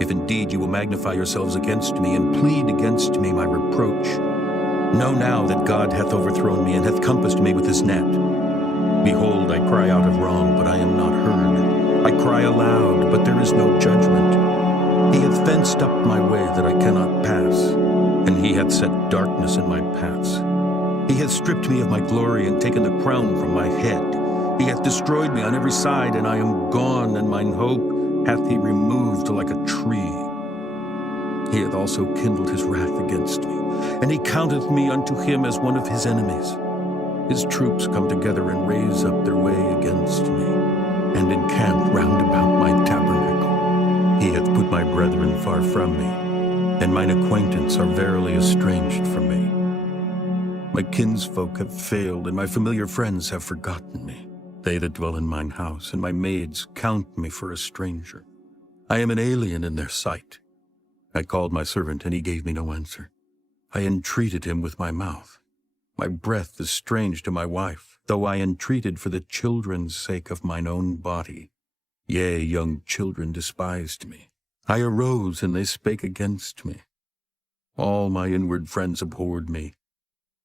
If indeed you will magnify yourselves against me, and plead against me my reproach, know now that God hath overthrown me, and hath compassed me with his net. Behold, I cry out of wrong, but I am not heard. I cry aloud, but there is no judgment. He hath fenced up my way that I cannot pass, and he hath set darkness in my paths. He hath stripped me of my glory, and taken the crown from my head. He hath destroyed me on every side, and I am gone, and mine hope hath he removed like a tree. He hath also kindled his wrath against me, and he counteth me unto him as one of his enemies. His troops come together and raise up their way against me, and encamp round about my tabernacle. He hath put my brethren far from me, and mine acquaintance are verily estranged from me. My kinsfolk have failed, and my familiar friends have forgotten me. They that dwell in mine house, and my maids count me for a stranger. I am an alien in their sight. I called my servant, and he gave me no answer. I entreated him with my mouth. My breath is strange to my wife, though I entreated for the children's sake of mine own body. Yea, young children despised me. I arose, and they spake against me. All my inward friends abhorred me,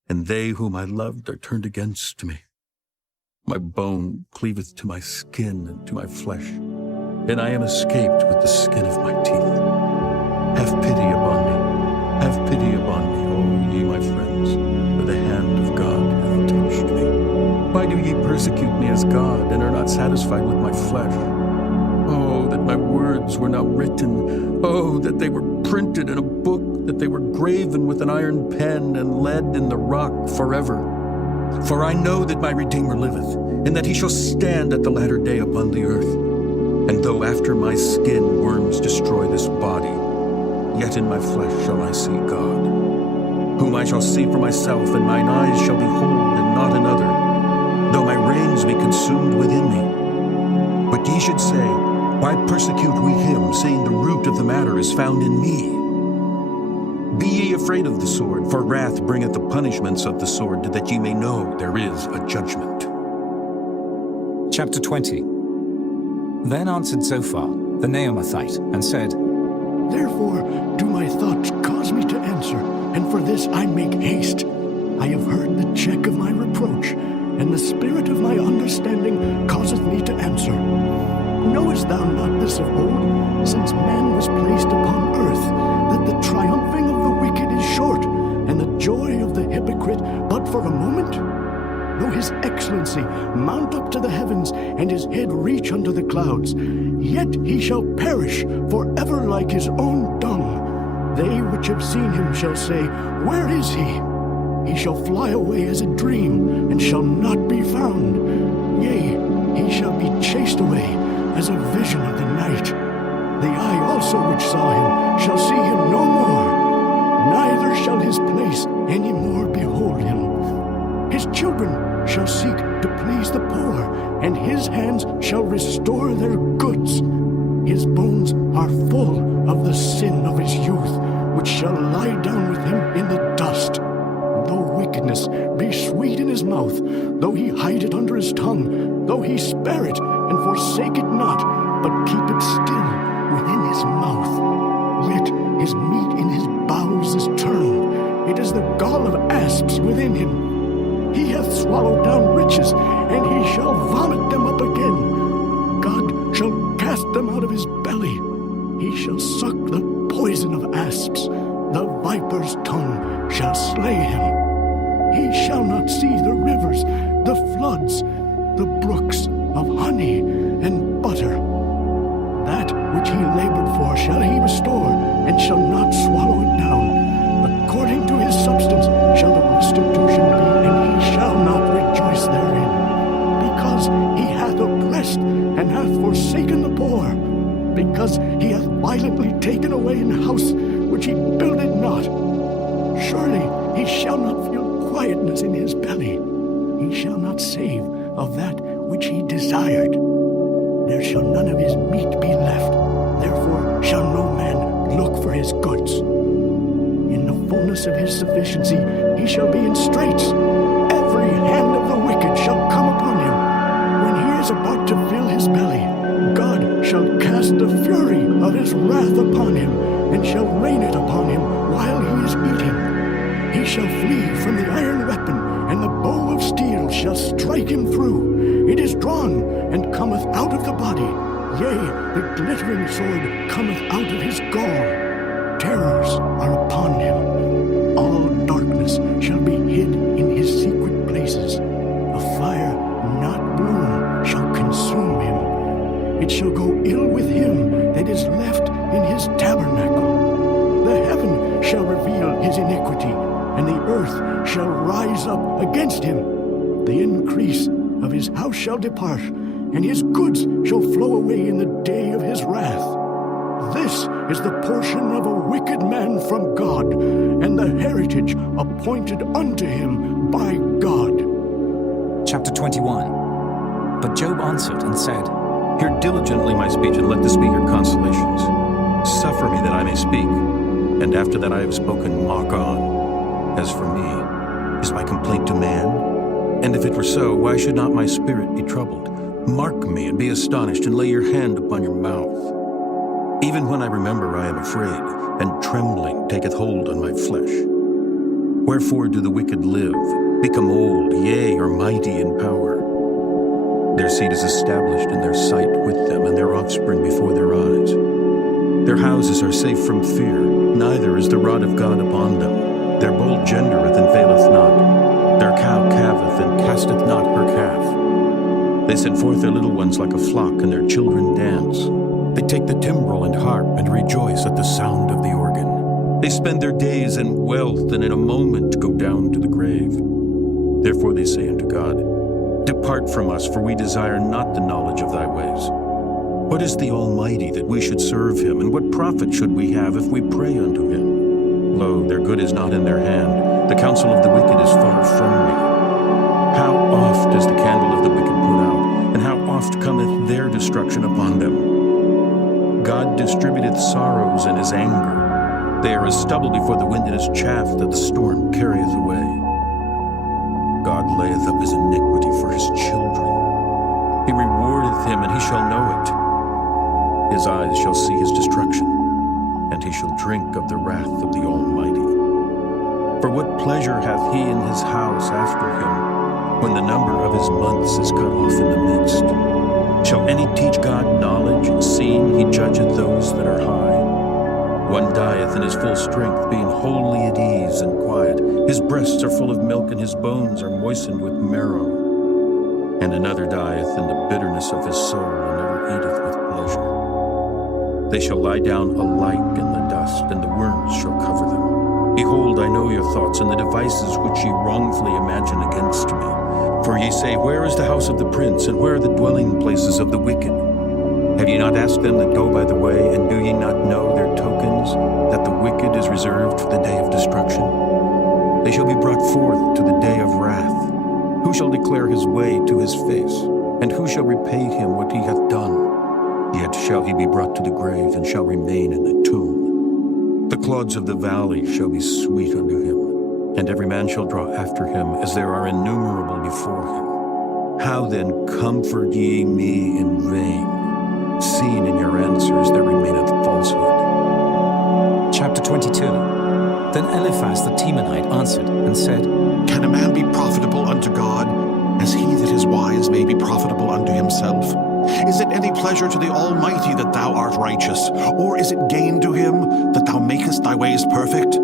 and they whom I loved are turned against me. My bone cleaveth to my skin and to my flesh, and I am escaped with the skin of my teeth. Have pity upon me, have pity upon me, O ye my friends, for the hand of God hath touched me. Why do ye persecute me as God, and are not satisfied with my flesh? Oh, that my words were not written. Oh, that they were printed in a book, that they were graven with an iron pen and lead in the rock forever. For I know that my Redeemer liveth, and that he shall stand at the latter day upon the earth. And though after my skin worms destroy this body, yet in my flesh shall I see God, whom I shall see for myself, and mine eyes shall behold, and not another, though my reins be consumed within me. But ye should say, why persecute we him, saying the root of the matter is found in me? Be ye afraid of the sword, for wrath bringeth the punishments of the sword, that ye may know there is a judgment. Chapter 20. Then answered Zophar, the Naamathite, and said, Therefore do my thoughts cause me to answer, and for this I make haste. I have heard the check of my reproach, and the spirit of my understanding causeth me to answer. Knowest thou not this of old, since man was placed upon earth, that the triumphing of the wicked is short, and the joy of the hypocrite but for a moment? Though his excellency mount up to the heavens, and his head reach unto the clouds, yet he shall perish forever like his own dung. They which have seen him shall say, Where is he? He shall fly away as a dream, and shall not be found. Yea, he shall be chased away as a vision of the night. The eye also which saw him shall see him no more, neither shall his place any more behold him. His children shall seek to please the poor, and his hands shall restore their goods. His bones are full of the sin of his youth, which shall lie down with him in the dust. Though wickedness be sweet in his mouth, though he hide it under his tongue, though he spare it and forsake it not, but keep it still within his mouth, yet his meat in his bowels is turned. It is the gall of asps within him. He hath swallowed down riches, and he shall vomit them up again. God shall cast them out of his belly. He shall suck the poison of asps. The viper's tongue shall slay him. He shall not see the rivers, the floods, the brooks of honey and butter. That which he labored for shall he restore, and shall not swallow it down. According to his substance shall the restitution be, and he shall not rejoice therein. Because he hath oppressed and hath forsaken the poor, because he hath violently taken away an house which he builded not. Surely he shall not feel quietness in his belly. He shall not save of that which he desired. There shall none of his meat be left. Therefore shall no man look for his goods. In the fullness of his sufficiency he shall be in straits. Every hand of the wicked shall come upon him. When he is about to fill his belly, God shall cast the fury of his wrath upon him, and shall rain it upon him while he is eating. He shall flee from the iron weapon, and the bow of steel shall strike him through. It is drawn, and cometh out of the body. Yea, the glittering sword cometh out of his gall. Terrors are upon him. All darkness shall be hid in his secret places. A fire not blown shall consume him. It shall go ill with him that is left in his tabernacle. The shall reveal his iniquity, and the earth shall rise up against him. The increase of his house shall depart, and his goods shall flow away in the day of his wrath. This is the portion of a wicked man from God, and the heritage appointed unto him by God. Chapter 21. But Job answered and said, Hear diligently my speech, and let this be your consolations. Suffer me that I may speak, and after that I have spoken, mock on. As for me, is my complaint to man? And if it were so, why should not my spirit be troubled? Mark me and be astonished, and lay your hand upon your mouth. Even when I remember, I am afraid, and trembling taketh hold on my flesh. Wherefore do the wicked live, become old, yea, are mighty in power? Their seed is established in their sight with them, and their offspring before their eyes. Their houses are safe from fear, neither is the rod of God upon them. Their bull gendereth and faileth not. Their cow calveth and casteth not her calf. They send forth their little ones like a flock, and their children dance. They take the timbrel and harp, and rejoice at the sound of the organ. They spend their days in wealth, and in a moment go down to the grave. Therefore they say unto God, Depart from us, for we desire not the knowledge of thy ways. What is the Almighty that we should serve him, and what profit should we have if we pray unto him? Lo, their good is not in their hand, the counsel of the wicked is far from me. How oft is the candle of the wicked put out, and how oft cometh their destruction upon them? God distributeth sorrows in his anger. They are as stubble before the wind, and as chaff that the storm carrieth away. God layeth up his iniquity for his children. He rewardeth him, and he shall know it. His eyes shall see his destruction, and he shall drink of the wrath of the Almighty. For what pleasure hath he in his house after him, when the number of his months is cut off in the midst? Shall any teach God knowledge, seeing he judgeth those that are high? One dieth in his full strength, being wholly at ease and quiet. His breasts are full of milk, and his bones are moistened with marrow. And another dieth in the bitterness of his soul, and never eateth with pleasure. They shall lie down alike in the dust, and the worms shall cover them. Behold, I know your thoughts, and the devices which ye wrongfully imagine against me. For ye say, Where is the house of the prince, and where are the dwelling places of the wicked? Have ye not asked them that go by the way, and do ye not know their tokens, that the wicked is reserved for the day of destruction? They shall be brought forth to the day of wrath. Who shall declare his way to his face? And who shall repay him what he hath done? Yet shall he be brought to the grave, and shall remain in the tomb. The clods of the valley shall be sweet unto him, and every man shall draw after him, as there are innumerable before him. How then comfort ye me in vain, seeing in your answers there remaineth falsehood? Chapter 22. Then Eliphaz the Temanite answered and said, Can a man be profitable unto God, as he that is wise may be profitable unto himself? Is it any pleasure to the Almighty that thou art righteous, or is it gain to him that thou makest thy ways perfect?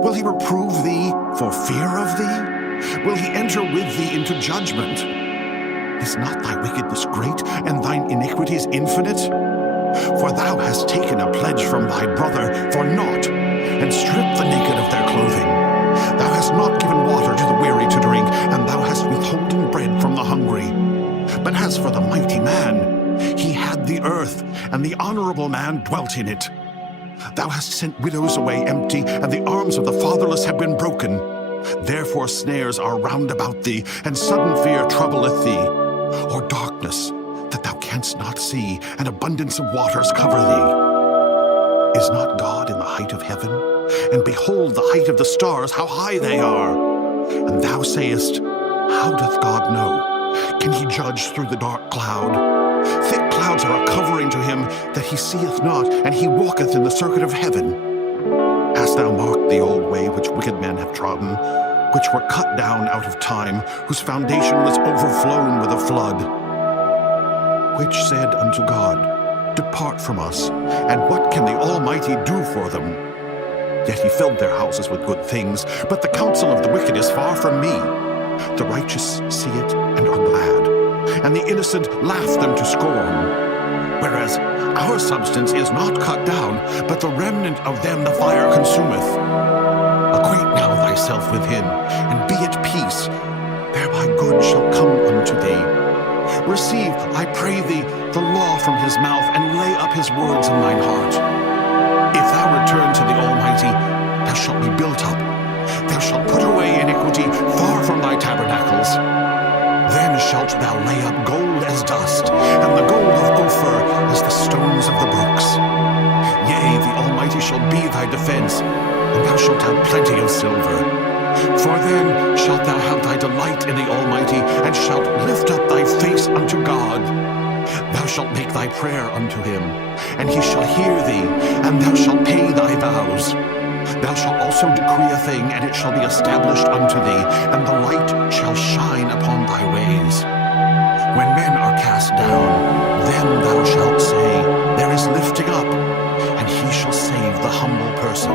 Will he reprove thee for fear of thee? Will he enter with thee into judgment? Is not thy wickedness great, and thine iniquities infinite? For thou hast taken a pledge from thy brother for naught, and stripped the naked of their clothing. Thou hast not given water to the weary to drink, and thou hast withholden bread from the hungry. But as for the mighty man, he had the earth, and the honorable man dwelt in it. Thou hast sent widows away empty, and the arms of the fatherless have been broken. Therefore snares are round about thee, and sudden fear troubleth thee. Or darkness, that thou canst not see, and abundance of waters cover thee. Is not God in the height of heaven? And behold the height of the stars, how high they are. And thou sayest, How doth God know? Can he judge through the dark cloud? Thick clouds are a covering to him that he seeth not, and he walketh in the circuit of heaven. Hast thou marked the old way which wicked men have trodden, which were cut down out of time, whose foundation was overflown with a flood? Which said unto God, Depart from us, and what can the Almighty do for them? Yet he filled their houses with good things, but the counsel of the wicked is far from me. The righteous see it and are glad, and the innocent laugh them to scorn. whereas our substance is not cut down, but the remnant of them the fire consumeth. Acquaint now thyself with him, and be at peace, thereby good shall come unto thee. Receive, I pray thee, the law from his mouth, and lay up his words in thine heart. If thou return to the Almighty, thou shalt be built up. Thou shalt put away iniquity far from thy tabernacles. Then shalt thou lay up gold as dust, and the gold of Ophir as the stones of the brooks. Yea, the Almighty shall be thy defense, and thou shalt have plenty of silver. For then shalt thou have thy delight in the Almighty, and shalt lift up thy face unto God. Thou shalt make thy prayer unto him, and he shall hear thee, and thou shalt pay thy vows. Thou shalt also decree a thing, and it shall be established unto thee, and the light shall shine upon thy ways. When men are cast down, then thou shalt say, there is lifting up, and he shall save the humble person.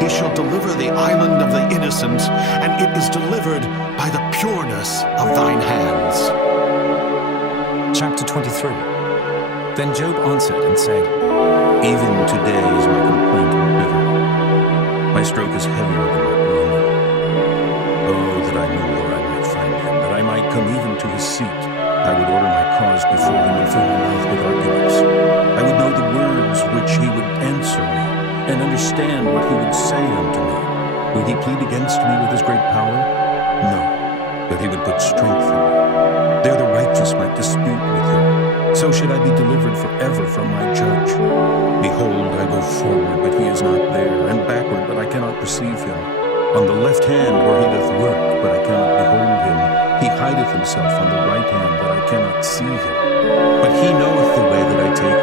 He shall deliver the island of the innocent, and it is delivered by the pureness of thine hands. Chapter 23. Then Job answered and said, Even today is my complaint bitter. My stroke is heavier than my groaning. Oh, that I knew where I might find him, that I might come even to his seat. I would order my cause before him and fill my mouth with arguments. I would know the words which he would answer me, and understand what he would say unto me. Would he plead against me with his great power? No, but he would put strength in me. There the righteous might dispute with him. So should I be delivered forever from my judge. Behold, I go forward, but he is not there, and backward, but I cannot perceive him. On the left hand where he doth work, but I cannot behold him. He hideth himself on the right hand, but I cannot see him. But he knoweth the way that I take.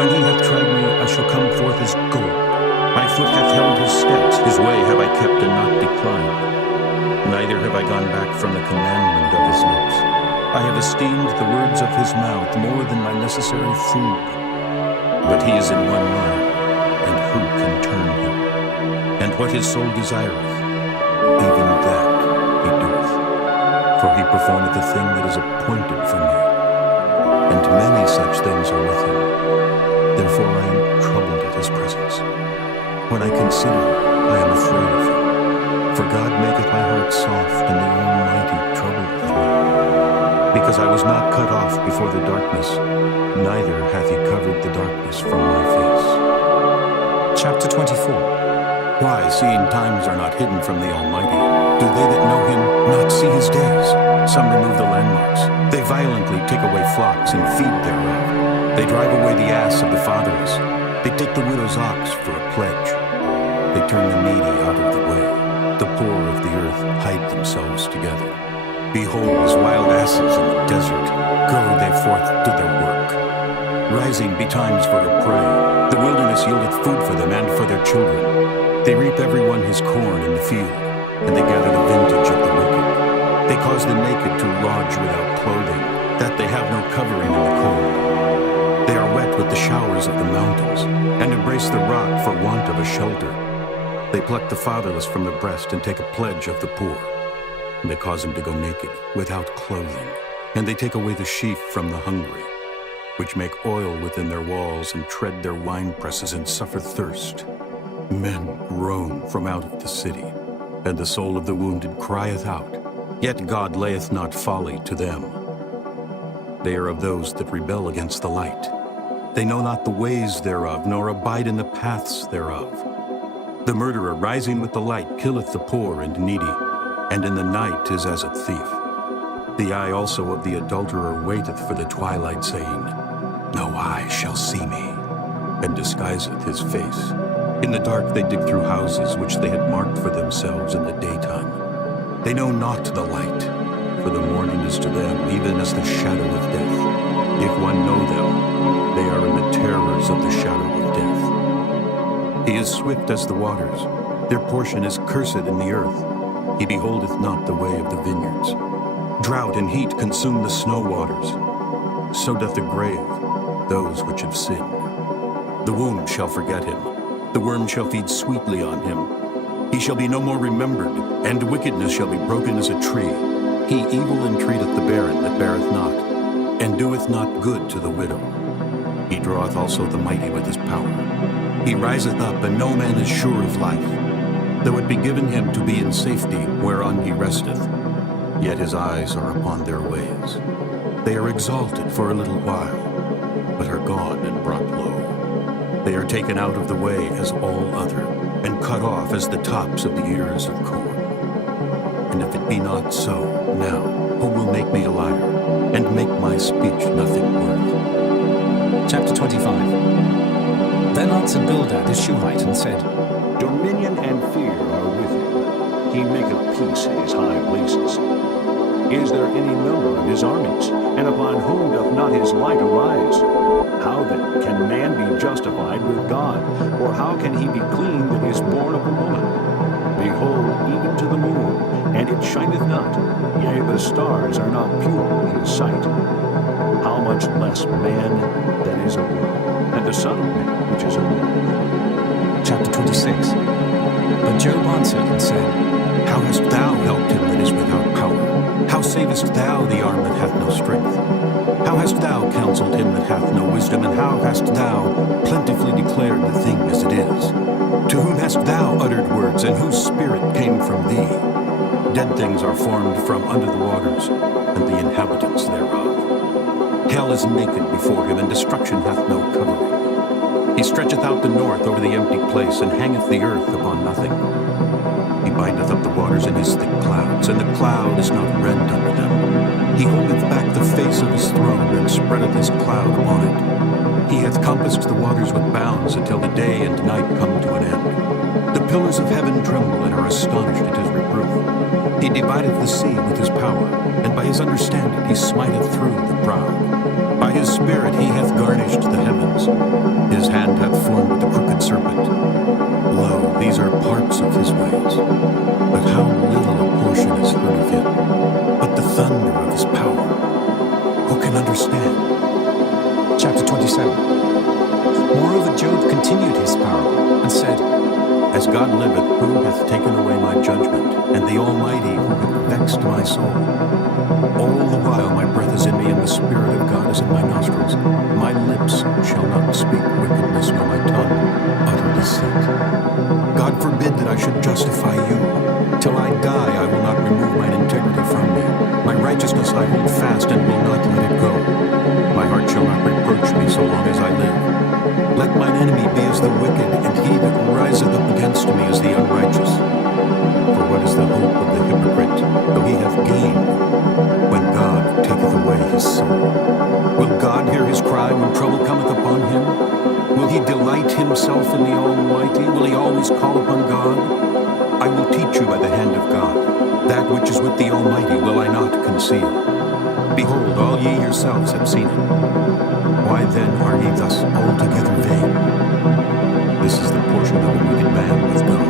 When he hath tried me, I shall come forth as gold. My foot hath held his steps, his way have I kept and not declined. Neither have I gone back from the commandment of his lips. I have esteemed the words of his mouth more than my necessary food. But he is in one mind, and who can turn him? And what his soul desireth, even that he doeth. For he performeth the thing that is appointed for me. And many such things are with him. Therefore I am troubled at his presence. When I consider, I am afraid of him. For God maketh my heart soft, and the Almighty troubleth me. Because I was not cut off before the darkness, neither hath he covered the darkness from my face. Chapter 24. Why, seeing times are not hidden from the Almighty, do they that know him not see his days? Some remove the landmarks. They violently take away flocks and feed thereof. They drive away the ass of the fatherless. They take the widow's ox for a pledge. They turn the needy out of the way. The poor of the earth hide themselves together. Behold, as wild asses in the desert, go they forth to their work. Rising betimes for a prey, the wilderness yieldeth food for them and for their children. They reap every one his corn in the field, and they gather the vintage of the wicked. They cause the naked to lodge without clothing, that they have no covering in the cold. They are wet with the showers of the mountains, and embrace the rock for want of a shelter. They pluck the fatherless from the breast and take a pledge of the poor. And they cause them to go naked, without clothing. And they take away the sheaf from the hungry, which make oil within their walls, and tread their wine presses, and suffer thirst. Men groan from out of the city, and the soul of the wounded crieth out. Yet God layeth not folly to them. They are of those that rebel against the light. They know not the ways thereof, nor abide in the paths thereof. The murderer rising with the light killeth the poor and needy, and in the night is as a thief. The eye also of the adulterer waiteth for the twilight, saying, No eye shall see me, and disguiseth his face. In the dark they dig through houses which they had marked for themselves in the daytime. They know not the light, for the morning is to them even as the shadow of death. If one know them, they are in the terrors of the shadow of death. He is swift as the waters, their portion is cursed in the earth. He beholdeth not the way of the vineyards. Drought and heat consume the snow waters. So doth the grave those which have sinned. The womb shall forget him. The worm shall feed sweetly on him. He shall be no more remembered, and wickedness shall be broken as a tree. He evil entreateth the barren that beareth not, and doeth not good to the widow. He draweth also the mighty with his power. He riseth up, and no man is sure of life. Though it be given him to be in safety, whereon he resteth, yet his eyes are upon their ways. They are exalted for a little while, but are gone and brought low. They are taken out of the way as all other, and cut off as the tops of the ears of corn. And if it be not so, now, who will make me a liar, and make my speech nothing worth? Chapter 25. Then answered Bildad the Shuhite and said, Dominion and fear are with him. He maketh peace in his high places. Is there any number of his armies? And upon whom doth not his light arise? How then can man be justified with God? Or how can he be clean that is born of a woman? Behold, even to the moon, and it shineth not. Yea, the stars are not pure in his sight. How much less man that is a woman, and the Son of Man which is a woman? Chapter 26. But Job answered and said, How hast thou helped him that is without power? How savest thou the arm that hath no strength? How hast thou counseled him that hath no wisdom? And how hast thou plentifully declared the thing as it is? To whom hast thou uttered words, and whose spirit came from thee? Dead things are formed from under the waters, and the inhabitants thereof. Hell is naked before him, and destruction hath no covering. He stretcheth out the north over the empty place, and hangeth the earth upon nothing. He bindeth up the waters in his thick clouds, and the cloud is not rent under them. He holdeth back the face of his throne, and spreadeth his cloud upon it. He hath compassed the waters with bounds, until the day and night come to an end. The pillars of heaven tremble, and are astonished at his reproof. He divideth the sea with his power, and by his understanding he smiteth through the proud. By his spirit he hath garnished the heavens. His hand hath formed the crooked serpent. Lo, these are parts of his ways. But how little a portion is heard of him. But the thunder of his power, who can understand? Chapter 27. Moreover, Job continued his parable and said, As God liveth, who hath taken away my judgment, and the Almighty who hath vexed my soul? All the while my breath is in me, and the Spirit of God is in my nostrils. My lips shall not speak wickedness, nor my tongue utter deceit. God forbid that I should justify you. Till I die, I will not remove mine integrity from me. My righteousness I hold fast, and will not let it go. My heart shall not reproach me so long as I live. Let mine enemy be as the wicked, and he that riseth up against me as the unrighteous. For what is the hope of the hypocrite, though he hath gained, when God taketh away his soul? Will God hear his cry when trouble cometh upon him? Will he delight himself in the Almighty? Will he always call upon God? I will teach you by the hand of God. That which is with the Almighty will I not conceal. Behold, all ye yourselves have seen it. Why then are ye thus altogether vain? This is the portion of a wicked man with God,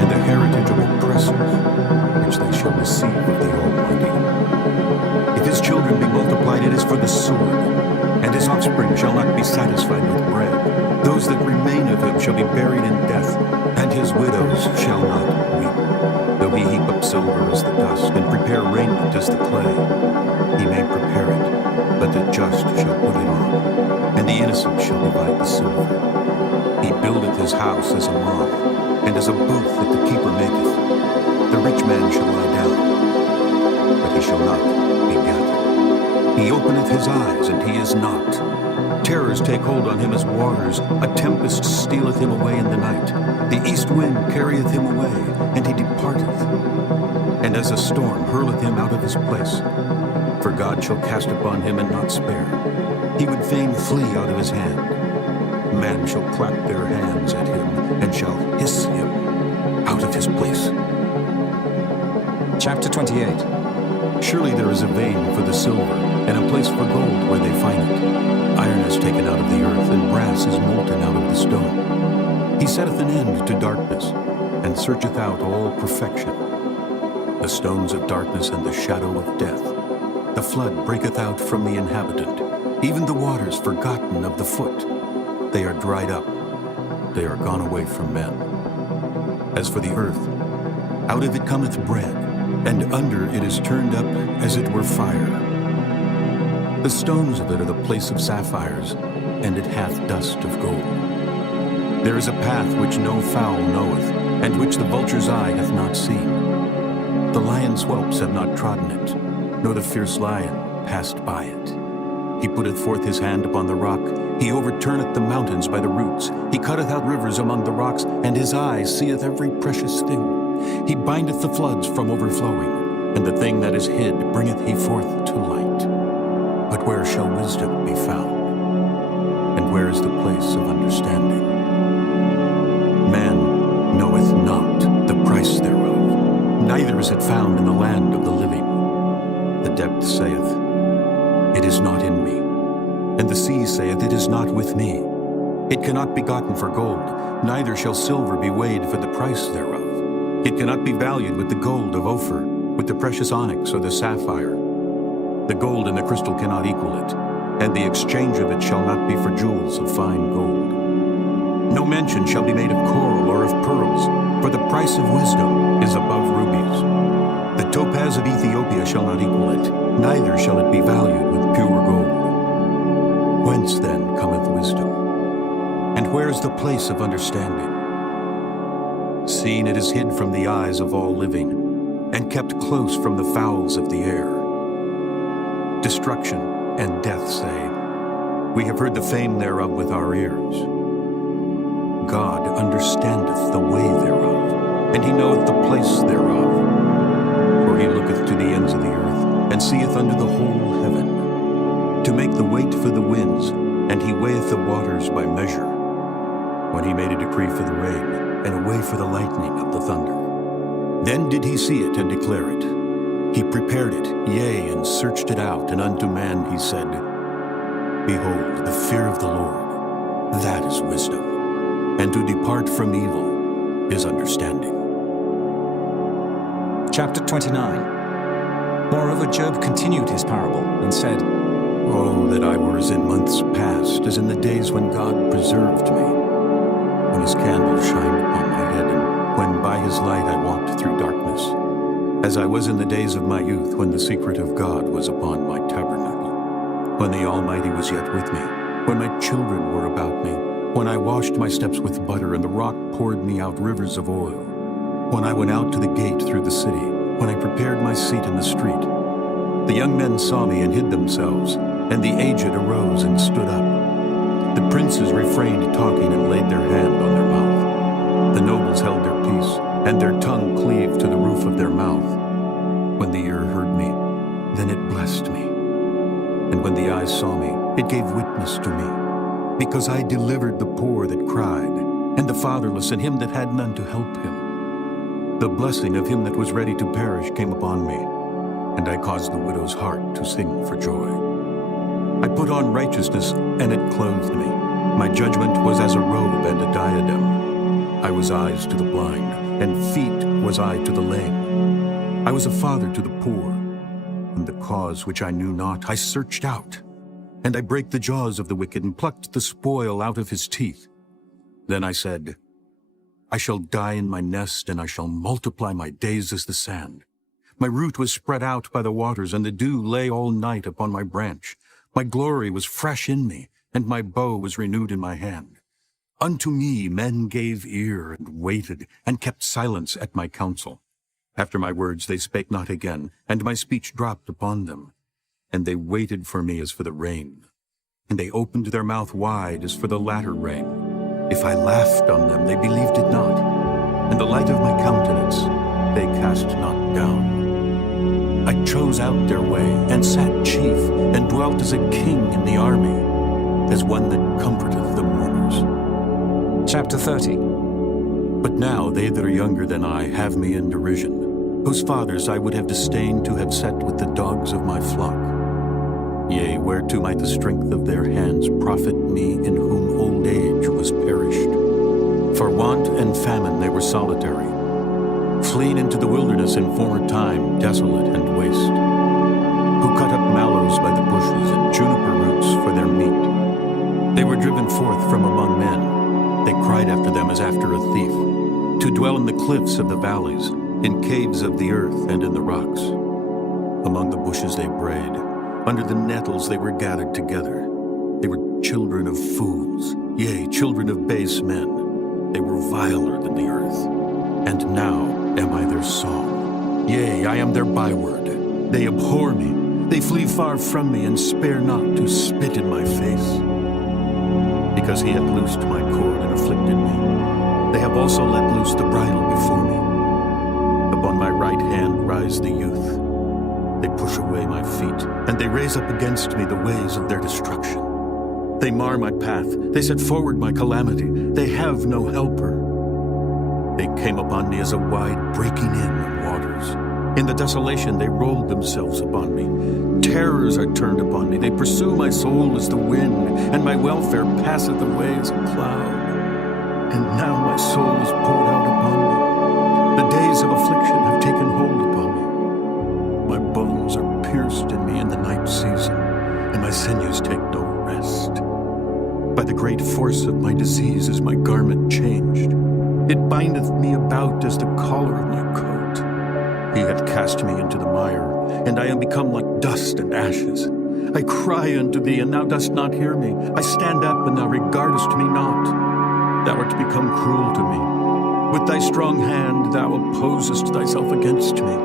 and the heritage of oppressors, which they shall receive of the Almighty. If his children be multiplied, it is for the sword, and his offspring shall not be satisfied with bread. Those that remain of him shall be buried in death, and his widows shall not weep. Though he heap up silver as the dust, and prepare raiment as the clay, he may prepare it, but the just shall put it on, and the innocent shall divide the silver. He buildeth his house as a moth, and as a booth that the keeper maketh. The rich man shall lie down, but he shall not be gathered. He openeth his eyes, and he is not. Terrors take hold on him as waters. A tempest stealeth him away in the night. The east wind carrieth him away, and he departeth. And as a storm hurleth him out of his place. For God shall cast upon him and not spare. He would fain flee out of his hand. Men shall clap their hands at him, and shall hiss him out of his place. Chapter 28. Surely there is a vein for the silver, and a place for gold where they find it. Iron is taken out of the earth, and brass is molten out of the stone. He setteth an end to darkness, and searcheth out all perfection. The stones of darkness and the shadow of death. The flood breaketh out from the inhabitant, even the waters forgotten of the foot. They are dried up, they are gone away from men. As for the earth, out of it cometh bread, and under it is turned up as it were fire. The stones of it are the place of sapphires, and it hath dust of gold. There is a path which no fowl knoweth, and which the vulture's eye hath not seen. The lion's whelps have not trodden it, nor the fierce lion passed by it. He putteth forth his hand upon the rock. He overturneth the mountains by the roots. He cutteth out rivers among the rocks, and his eye seeth every precious thing. He bindeth the floods from overflowing, and the thing that is hid bringeth he forth to light. But where shall wisdom be found? And where is the place of understanding? Man knoweth not the price thereof, neither is it found in the land of the living. The depth saith, It is not in me, and the sea saith, It is not with me. It cannot be gotten for gold, neither shall silver be weighed for the price thereof. It cannot be valued with the gold of Ophir, with the precious onyx or the sapphire. The gold and the crystal cannot equal it, and the exchange of it shall not be for jewels of fine gold. No mention shall be made of coral or of pearls, for the price of wisdom is above rubies. The topaz of Ethiopia shall not equal it, neither shall it be valued with pure gold. Whence then cometh wisdom? And where is the place of understanding? Seeing it is hid from the eyes of all living, and kept close from the fowls of the air. Destruction and death say, We have heard the fame thereof with our ears. God understandeth the way thereof, and he knoweth the place thereof. For he looketh to the ends of the earth, and seeth under the whole heaven, to make the weight for the winds, and he weigheth the waters by measure. When he made a decree for the rain, and a way for the lightning of the thunder. Then did he see it and declare it. He prepared it, yea, and searched it out, and unto man he said, Behold, the fear of the Lord, that is wisdom, and to depart from evil is understanding. Chapter 29. Moreover, Job continued his parable and said, Oh, that I were as in months past, as in the days when God preserved me, when his candle shined upon my head, and when by his light I walked through darkness, as I was in the days of my youth, when the secret of God was upon my tabernacle, when the Almighty was yet with me, when my children were about me, when I washed my steps with butter, and the rock poured me out rivers of oil, when I went out to the gate through the city, when I prepared my seat in the street. The young men saw me and hid themselves, and the aged arose and stood up. The princes refrained talking and laid their hand on their mouth. The nobles held their peace, and their tongue cleaved to the roof of their mouth. When the ear heard me, then it blessed me. And when the eyes saw me, it gave witness to me, because I delivered the poor that cried, and the fatherless, and him that had none to help him. The blessing of him that was ready to perish came upon me, and I caused the widow's heart to sing for joy. I put on righteousness, and it clothed me. My judgment was as a robe and a diadem. I was eyes to the blind, and feet was I to the lame. I was a father to the poor, and the cause which I knew not I searched out. And I brake the jaws of the wicked, and plucked the spoil out of his teeth. Then I said, I shall die in my nest, and I shall multiply my days as the sand. My root was spread out by the waters, and the dew lay all night upon my branch. My glory was fresh in me, and my bow was renewed in my hand. Unto me men gave ear, and waited, and kept silence at my counsel. After my words they spake not again, and my speech dropped upon them. And they waited for me as for the rain, and they opened their mouth wide as for the latter rain. If I laughed on them, they believed it not, and the light of my countenance they cast not down. I chose out their way, and sat chief, and dwelt as a king in the army, as one that comforteth the mourners. Chapter 30. But now they that are younger than I have me in derision, whose fathers I would have disdained to have set with the dogs of my flock. Yea, whereto might the strength of their hands profit me, in whom old age was perished? For want and famine they were solitary, fleeing into the wilderness in former time, desolate and waste, who cut up mallows by the bushes and juniper roots for their meat. They were driven forth from among men. They cried after them as after a thief, to dwell in the cliffs of the valleys, in caves of the earth and in the rocks. Among the bushes they brayed, Under the nettles they were gathered together. They were children of fools, yea, children of base men. They were viler than the earth. And now am I their song. Yea, I am their byword. They abhor me. They flee far from me and spare not to spit in my face. Because he hath loosed my cord and afflicted me, they have also let loose the bridle before me. Upon my right hand rise the youth. They push away my feet, and they raise up against me the ways of their destruction. They mar my path. They set forward my calamity. They have no helper. They came upon me as a wide breaking in of waters. In the desolation they rolled themselves upon me. Terrors are turned upon me. They pursue my soul as the wind, and my welfare passeth away as a cloud. And now my soul is poured out upon me. The days of affliction have taken hold upon me. My bones are pierced in me in the night season, and my sinews take no rest. By the great force of my disease is my garment changed. It bindeth me about as the collar of my coat. He hath cast me into the mire, and I am become like dust and ashes. I cry unto thee, and thou dost not hear me. I stand up, and thou regardest me not. Thou art become cruel to me. With thy strong hand thou opposest thyself against me.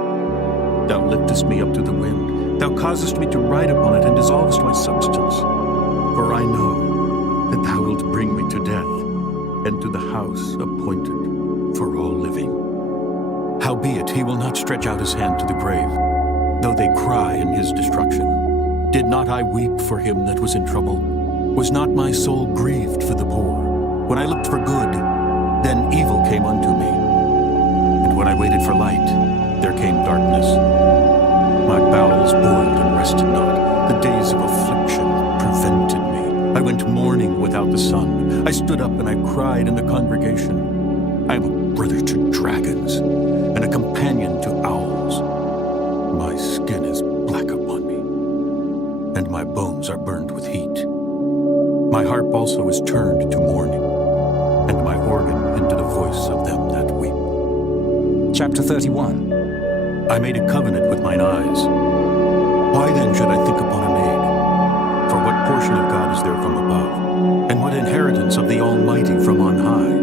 Thou liftest me up to the wind. Thou causest me to ride upon it, and dissolvest my substance. For I know that thou wilt bring me to death, and to the house appointed for all living. Howbeit he will not stretch out his hand to the grave, though they cry in his destruction. Did not I weep for him that was in trouble? Was not my soul grieved for the poor? When I looked for good, then evil came unto me. And when I waited for light, there came darkness. My bowels boiled and rested not. The days of affliction prevented me. I went mourning without the sun. I stood up and I cried in the congregation. I am a brother to dragons, and a companion to owls. My skin is black upon me, and my bones are burned with heat. My harp also is turned to mourning, and my organ into the voice of them that weep. Chapter 31. I made a covenant with mine eyes. Why then should I think upon a maid? For what portion of God is there from above? And what inheritance of the Almighty from on high?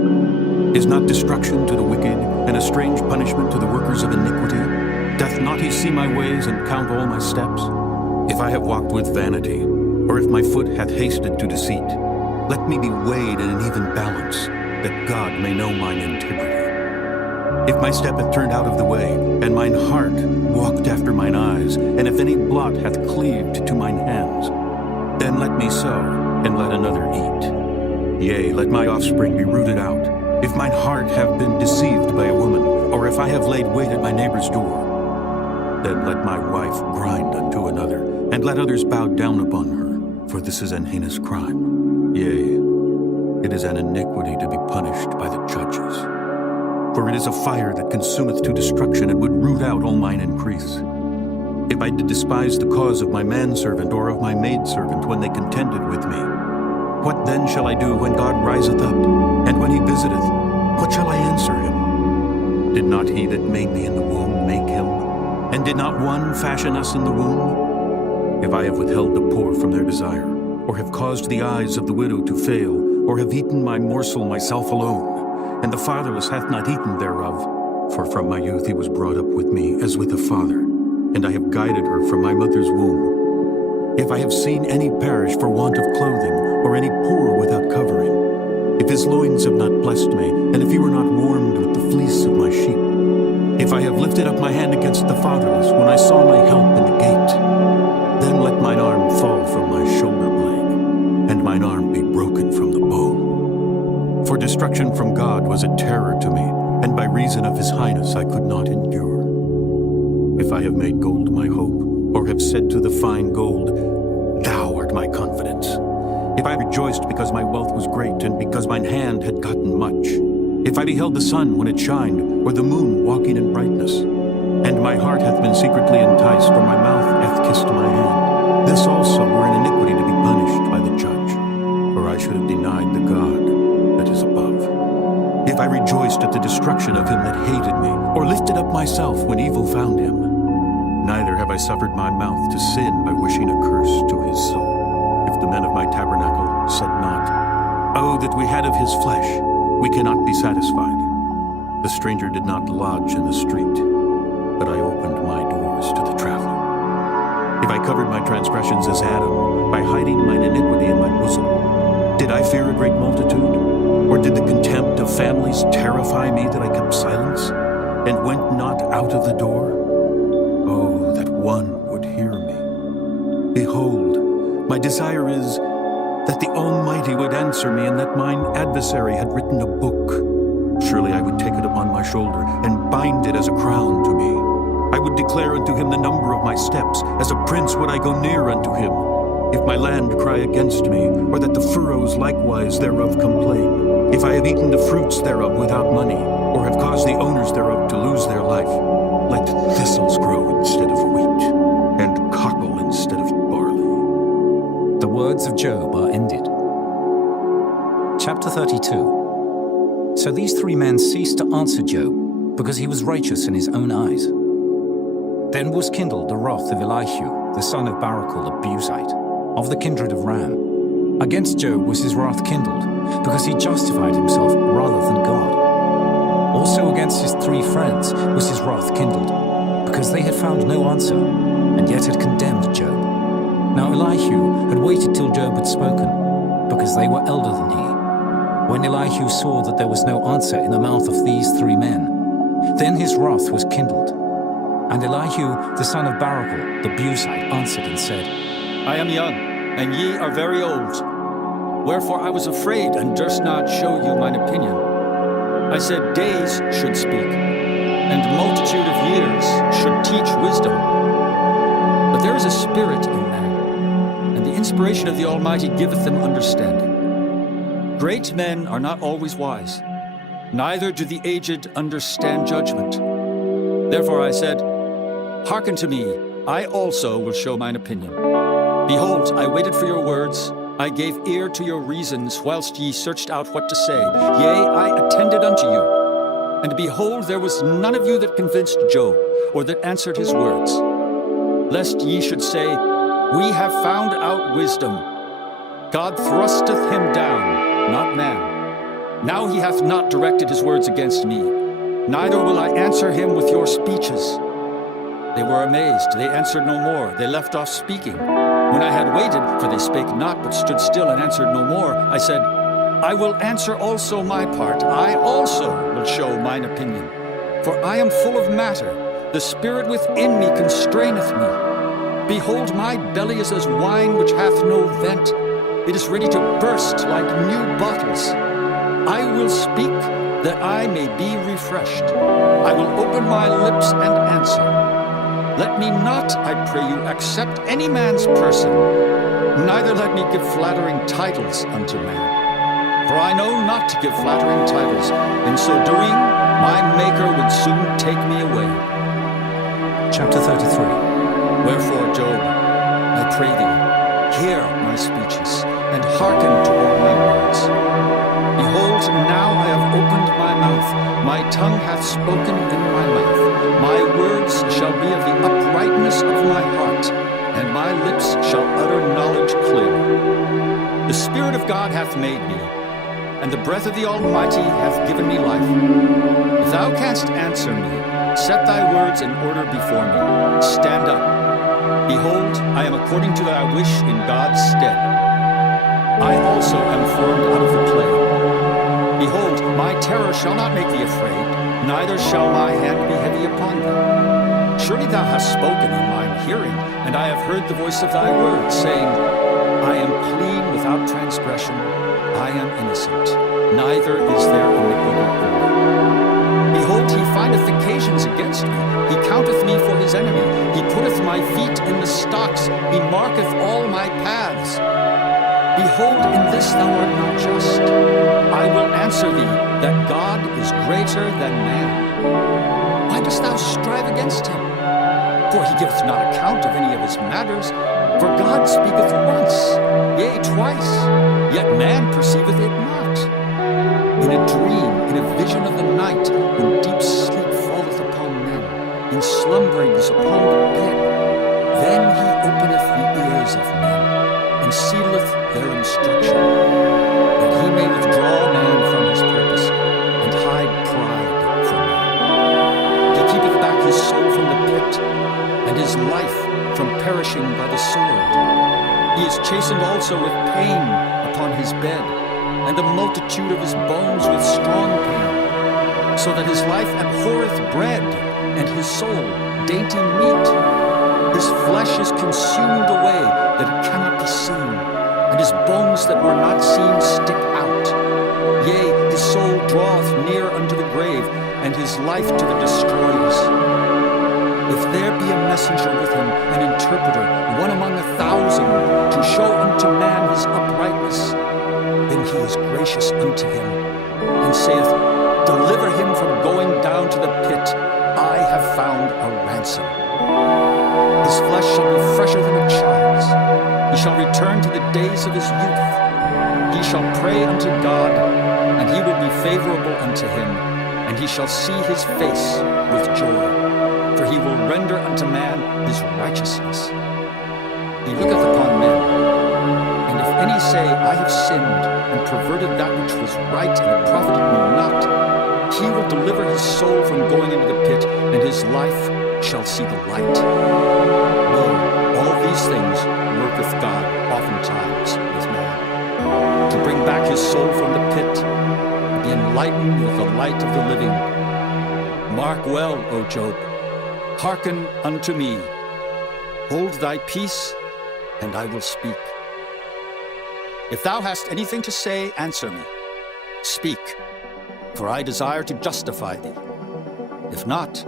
Is not destruction to the wicked, and a strange punishment to the workers of iniquity? Doth not he see my ways and count all my steps? If I have walked with vanity, or if my foot hath hasted to deceit, let me be weighed in an even balance, that God may know mine integrity. If my step hath turned out of the way, and mine heart walked after mine eyes, and if any blot hath cleaved to mine hands, then let me sow, and let another eat. Yea, let my offspring be rooted out. If mine heart have been deceived by a woman, or if I have laid wait at my neighbor's door, then let my wife grind unto another, and let others bow down upon her, for this is an heinous crime. Yea, it is an iniquity to be punished by the judges. For it is a fire that consumeth to destruction, and would root out all mine increase. If I did despise the cause of my manservant or of my maidservant when they contended with me, what then shall I do when God riseth up? And when he visiteth, what shall I answer him? Did not he that made me in the womb make him? And did not one fashion us in the womb? If I have withheld the poor from their desire, or have caused the eyes of the widow to fail, or have eaten my morsel myself alone, and the fatherless hath not eaten thereof, for from my youth he was brought up with me as with a father, and I have guided her from my mother's womb. If I have seen any perish for want of clothing, or any poor without covering, if his loins have not blessed me, and if he were not warmed with the fleece of my sheep, if I have lifted up my hand against the fatherless, when I saw my help in the gate, then let mine arm fall from my shoulder blade, and mine arm be broken from the bone. For destruction from God was a terror to me, and by reason of his highness I could not endure. If I have made gold my hope, or have said to the fine gold, Thou art my confidence. If I rejoiced because my wealth was great, and because mine hand had gotten much, if I beheld the sun when it shined, or the moon walking in brightness, and my heart hath been secretly enticed, or my mouth hath kissed my hand, this also were an iniquity to be punished by the judge, for I should have denied the God that is above. If I rejoiced at the destruction of him that hated me, or lifted up myself when evil found him, Neither have I suffered my mouth to sin by wishing a curse to his soul. If the men of my tabernacle said not, "Oh, that we had of his flesh," we cannot be satisfied. The stranger did not lodge in the street, but I opened my doors to the traveler. If I covered my transgressions as Adam, by hiding mine iniquity in my bosom, did I fear a great multitude? Or did the contempt of families terrify me that I kept silence, and went not out of the door? Oh, that one would hear me. Behold, my desire is that the Almighty would answer me, and that mine adversary had written a book. Surely I would take it upon my shoulder, and bind it as a crown to me. I would declare unto him the number of my steps. As a prince would I go near unto him. If my land cry against me, or that the furrows likewise thereof complain, if I have eaten the fruits thereof without money, or have caused the owners thereof to lose their life, let thistles grow instead of wheat, and cockle instead of barley. The words of Job are ended. Chapter 32. So these three men ceased to answer Job, because he was righteous in his own eyes. Then was kindled the wrath of Elihu, the son of Barachel the Buzite, of the kindred of Ram. Against Job was his wrath kindled, because he justified himself rather than God. Also against his three friends was his wrath kindled, because they had found no answer, and yet had condemned Job. Now Elihu had waited till Job had spoken, because they were elder than he. When Elihu saw that there was no answer in the mouth of these three men, then his wrath was kindled. And Elihu, the son of Barachel, the Buzite, answered and said, I am young, and ye are very old. Wherefore I was afraid, and durst not show you mine opinion. I said, days should speak, and multitude of years should teach wisdom. But there is a spirit in man, and the inspiration of the Almighty giveth them understanding. Great men are not always wise, neither do the aged understand judgment. Therefore I said, hearken to me, I also will show mine opinion. Behold, I waited for your words, I gave ear to your reasons, whilst ye searched out what to say. Yea, I attended unto you. And behold, there was none of you that convinced Job, or that answered his words. Lest ye should say, we have found out wisdom. God thrusteth him down, not man. Now he hath not directed his words against me, neither will I answer him with your speeches. They were amazed, they answered no more, they left off speaking. When I had waited, for they spake not, but stood still and answered no more, I said, I will answer also my part, I also will show mine opinion. For I am full of matter, the spirit within me constraineth me. Behold, my belly is as wine which hath no vent. It is ready to burst like new bottles. I will speak, that I may be refreshed. I will open my lips and answer. Let me not, I pray you, accept any man's person, neither let me give flattering titles unto man. For I know not to give flattering titles. In so doing, my Maker would soon take me away. Chapter 33. Wherefore, Job, I pray thee, hear my speeches, and hearken to all my words. Behold, now I have opened my mouth, my tongue hath spoken in my mouth. My words shall be of the uprightness of my heart, and my lips shall utter knowledge clear. The Spirit of God hath made me, and the breath of the Almighty hath given me life. If thou canst answer me, set thy words in order before me. Stand up. Behold, I am according to thy wish in God's stead. I also am formed out of the clay. Behold, my terror shall not make thee afraid, neither shall my hand be heavy upon thee. Surely thou hast spoken in mine hearing, and I have heard the voice of thy word, saying, I am clean without transgression, I am innocent, neither is there iniquity in me. Behold, he findeth occasions against me, he counteth me for his enemy, he putteth my feet in the stocks, he marketh all my paths. Behold, in this thou art not just. I will answer thee, that God is greater than man. Why dost thou strive against him? For he giveth not account of any of his matters. For God speaketh once, yea, twice, yet man perceiveth it not. In a dream, in a vision of the night, when deep sleep falleth upon men, in slumberings upon the bed, their instruction, that he may withdraw man from his purpose, and hide pride from man. He keepeth back his soul from the pit, and his life from perishing by the sword. He is chastened also with pain upon his bed, and the multitude of his bones with strong pain, so that his life abhorreth bread, and his soul dainty meat. His flesh is consumed away, that it cannot be seen, and his bones that were not seen stick out. Yea, his soul draweth near unto the grave, and his life to the destroyers. If there be a messenger with him, an interpreter, one among 1,000, to show unto man his uprightness, then he is gracious unto him, and saith, Deliver him from going down to the pit. I have found a ransom. His flesh shall be fresher than a child's. He shall return to the days of his youth. He shall pray unto God, and he will be favorable unto him, and he shall see his face with joy. For he will render unto man his righteousness. He looketh upon men, and if any say, I have sinned, and perverted that which was right, and it profited me not, he will deliver his soul from going into the pit, and his life shall see the light. Lo, all these things worketh God oftentimes with man, to bring back his soul from the pit, and be enlightened with the light of the living. Mark well, O Job, hearken unto me. Hold thy peace, and I will speak. If thou hast anything to say, answer me. Speak, for I desire to justify thee. If not,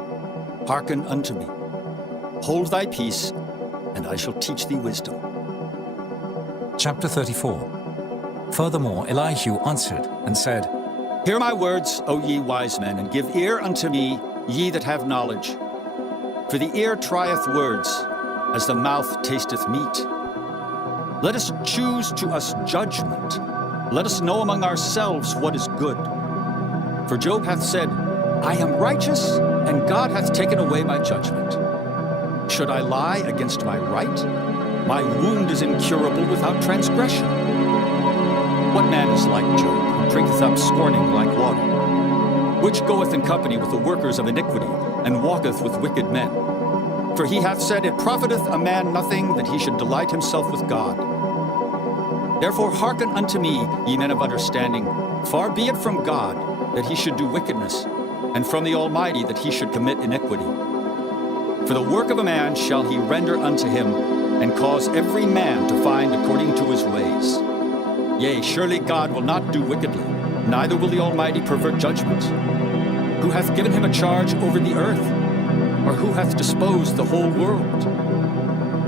hearken unto me. Hold thy peace, and I shall teach thee wisdom. Chapter 34. Furthermore, Elihu answered and said, Hear my words, O ye wise men, and give ear unto me, ye that have knowledge. For the ear trieth words, as the mouth tasteth meat. Let us choose to us judgment. Let us know among ourselves what is good. For Job hath said, I am righteous, and God hath taken away my judgment. Should I lie against my right? My wound is incurable without transgression. What man is like Job, who drinketh up scorning like water? Which goeth in company with the workers of iniquity, and walketh with wicked men? For he hath said, It profiteth a man nothing that he should delight himself with God. Therefore hearken unto me, ye men of understanding. Far be it from God that he should do wickedness, and from the Almighty that he should commit iniquity. For the work of a man shall he render unto him, and cause every man to find according to his ways. Yea, surely God will not do wickedly, neither will the Almighty pervert judgment. Who hath given him a charge over the earth? Or who hath disposed the whole world?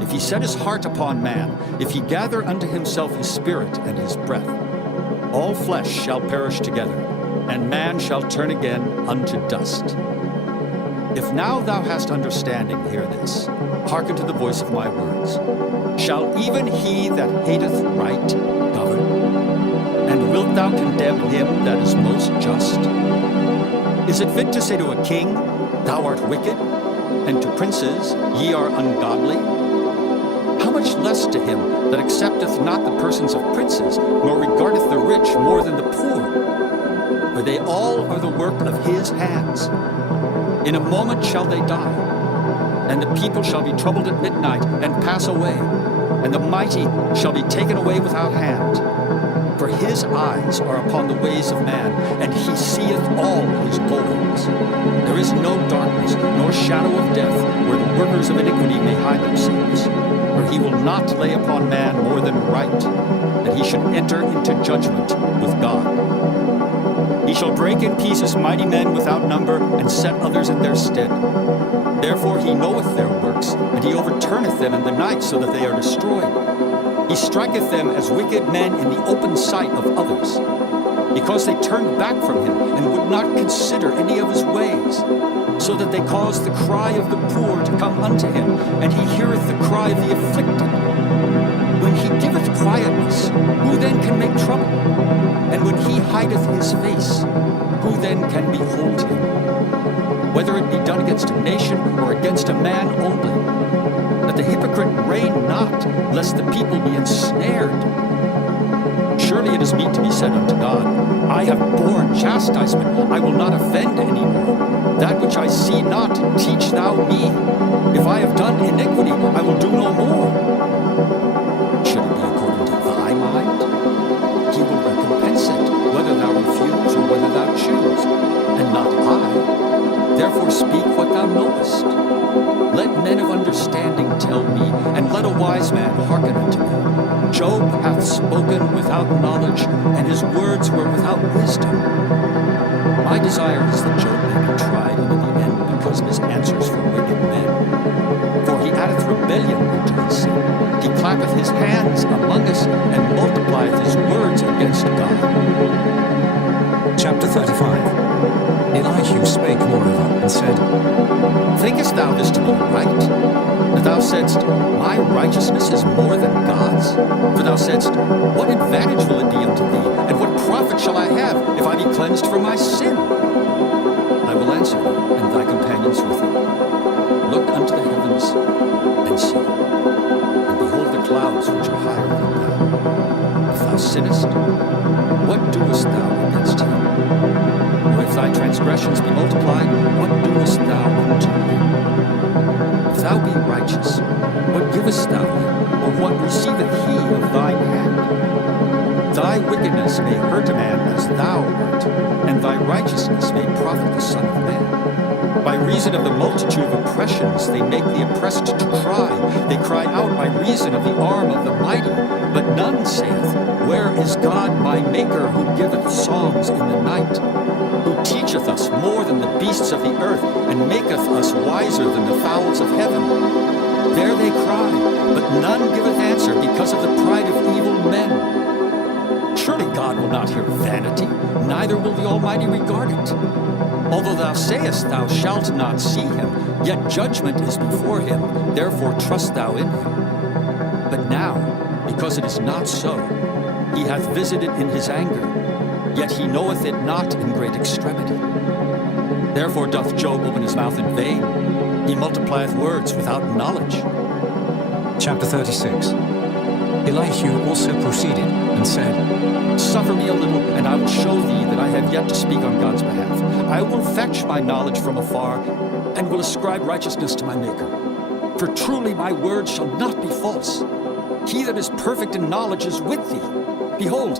If he set his heart upon man, if he gather unto himself his spirit and his breath, all flesh shall perish together, and man shall turn again unto dust. If now thou hast understanding, hear this. Hearken to the voice of my words. Shall even he that hateth right govern? And wilt thou condemn him that is most just? Is it fit to say to a king, Thou art wicked, and to princes, Ye are ungodly? How much less to him that accepteth not the persons of princes, nor regardeth the rich more than the poor? For they all are the work of his hands. In a moment shall they die, and the people shall be troubled at midnight, and pass away, and the mighty shall be taken away without hand. For his eyes are upon the ways of man, and he seeth all his goings. There is no darkness, nor shadow of death, where the workers of iniquity may hide themselves. For he will not lay upon man more than right, that he should enter into judgment with God. He shall break in pieces mighty men without number, and set others in their stead. Therefore he knoweth their works, and he overturneth them in the night, so that they are destroyed. He striketh them as wicked men in the open sight of others, because they turned back from him, and would not consider any of his ways, so that they caused the cry of the poor to come unto him, and he heareth the cry of the afflicted. When he giveth quietness, who then can make trouble? And when he hideth his face, who then can behold him? Whether it be done against a nation or against a man only, that the hypocrite reign not, lest the people be ensnared. said unto God, I have borne chastisement, I will not offend any more. That which I see not, teach thou me. If I have done iniquity, I will do no more. Should it be according to thy mind? He will recompense it, whether thou refuse or whether thou choose, and not I. Therefore speak what thou knowest. Let men of understanding tell me, and let a wise man hearken unto me. Job hath spoken without knowledge, and his words were without wisdom. My desire is that Job may be tried unto the end because of his answers from wicked men. For he addeth rebellion unto his sin. He clappeth his hands among us, and multiplieth his words against God. Chapter 35. Elihu spake moreover, and said, Thinkest thou this to be right? That thou saidst, My righteousness is more than God's? For thou saidst, What advantage will it be unto thee, and what profit shall I have, if I be cleansed from my sin? I will answer thee, and thy companions with thee. Look unto the heavens, and see, and behold the clouds which are higher than thou. If thou sinnest, what doest thou against him? Or if thy transgressions be multiplied, what doest thou unto him? If thou be righteous, what givest thou him, or what receiveth he of thine hand? Thy wickedness may hurt a man as thou art, and thy righteousness may profit the Son of Man. By reason of the multitude of oppressions, they make the oppressed to cry. They cry out by reason of the arm of the mighty. But none saith, Where is God my Maker, who giveth songs in the night? Who teacheth us more than the beasts of the earth, and maketh us wiser than the fowls of heaven? There they cry, but none giveth answer because of the pride of evil men. Surely God will not hear vanity, neither will the Almighty regard it. Although thou sayest thou shalt not see him, yet judgment is before him, therefore trust thou in him. But now, because it is not so, he hath visited in his anger, yet he knoweth it not in great extremity. Therefore doth Job open his mouth in vain. He multiplieth words without knowledge. Chapter 36. Elihu also proceeded, and said, Suffer me a little, and I will show thee that I have yet to speak on God's behalf. I will fetch my knowledge from afar, and will ascribe righteousness to my Maker. For truly my word shall not be false. He that is perfect in knowledge is with thee. Behold,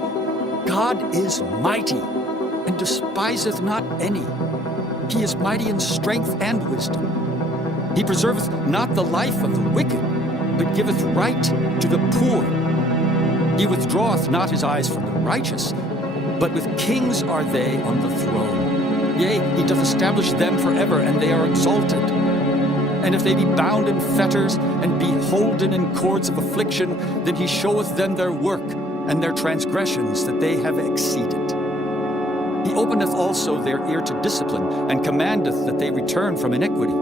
God is mighty, and despiseth not any. He is mighty in strength and wisdom. He preserveth not the life of the wicked, but giveth right to the poor. He withdraweth not his eyes from the righteous, but with kings are they on the throne. Yea, he doth establish them forever, and they are exalted. And if they be bound in fetters, and be holden in cords of affliction, then he showeth them their work, and their transgressions that they have exceeded. He openeth also their ear to discipline, and commandeth that they return from iniquity.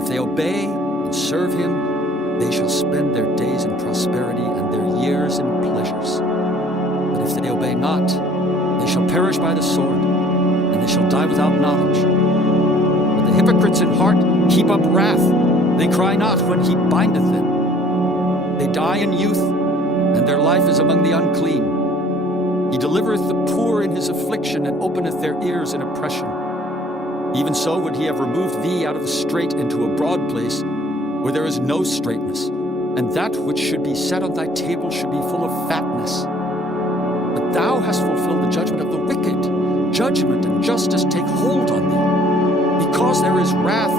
If they obey and serve him, they shall spend their days in prosperity, and their years in pleasures. But if they obey not, they shall perish by the sword, and they shall die without knowledge. But the hypocrites in heart heap up wrath. They cry not when he bindeth them. They die in youth, and their life is among the unclean. He delivereth the poor in his affliction, and openeth their ears in oppression. Even so would he have removed thee out of the strait into a broad place, where there is no straightness, and that which should be set on thy table should be full of fatness. But thou hast fulfilled the judgment of the wicked. Judgment and justice take hold on thee. Because there is wrath,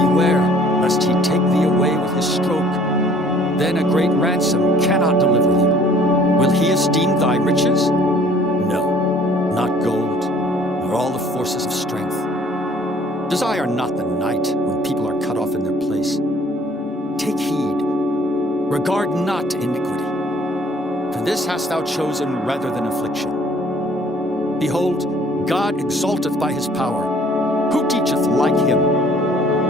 beware, lest he take thee away with his stroke. Then a great ransom cannot deliver thee. Will he esteem thy riches? No, not gold, nor all the forces of strength. Desire not the night when people are cut off in their place. Take heed, regard not iniquity. For this hast thou chosen rather than affliction. Behold, God exalteth by his power. Who teacheth like him?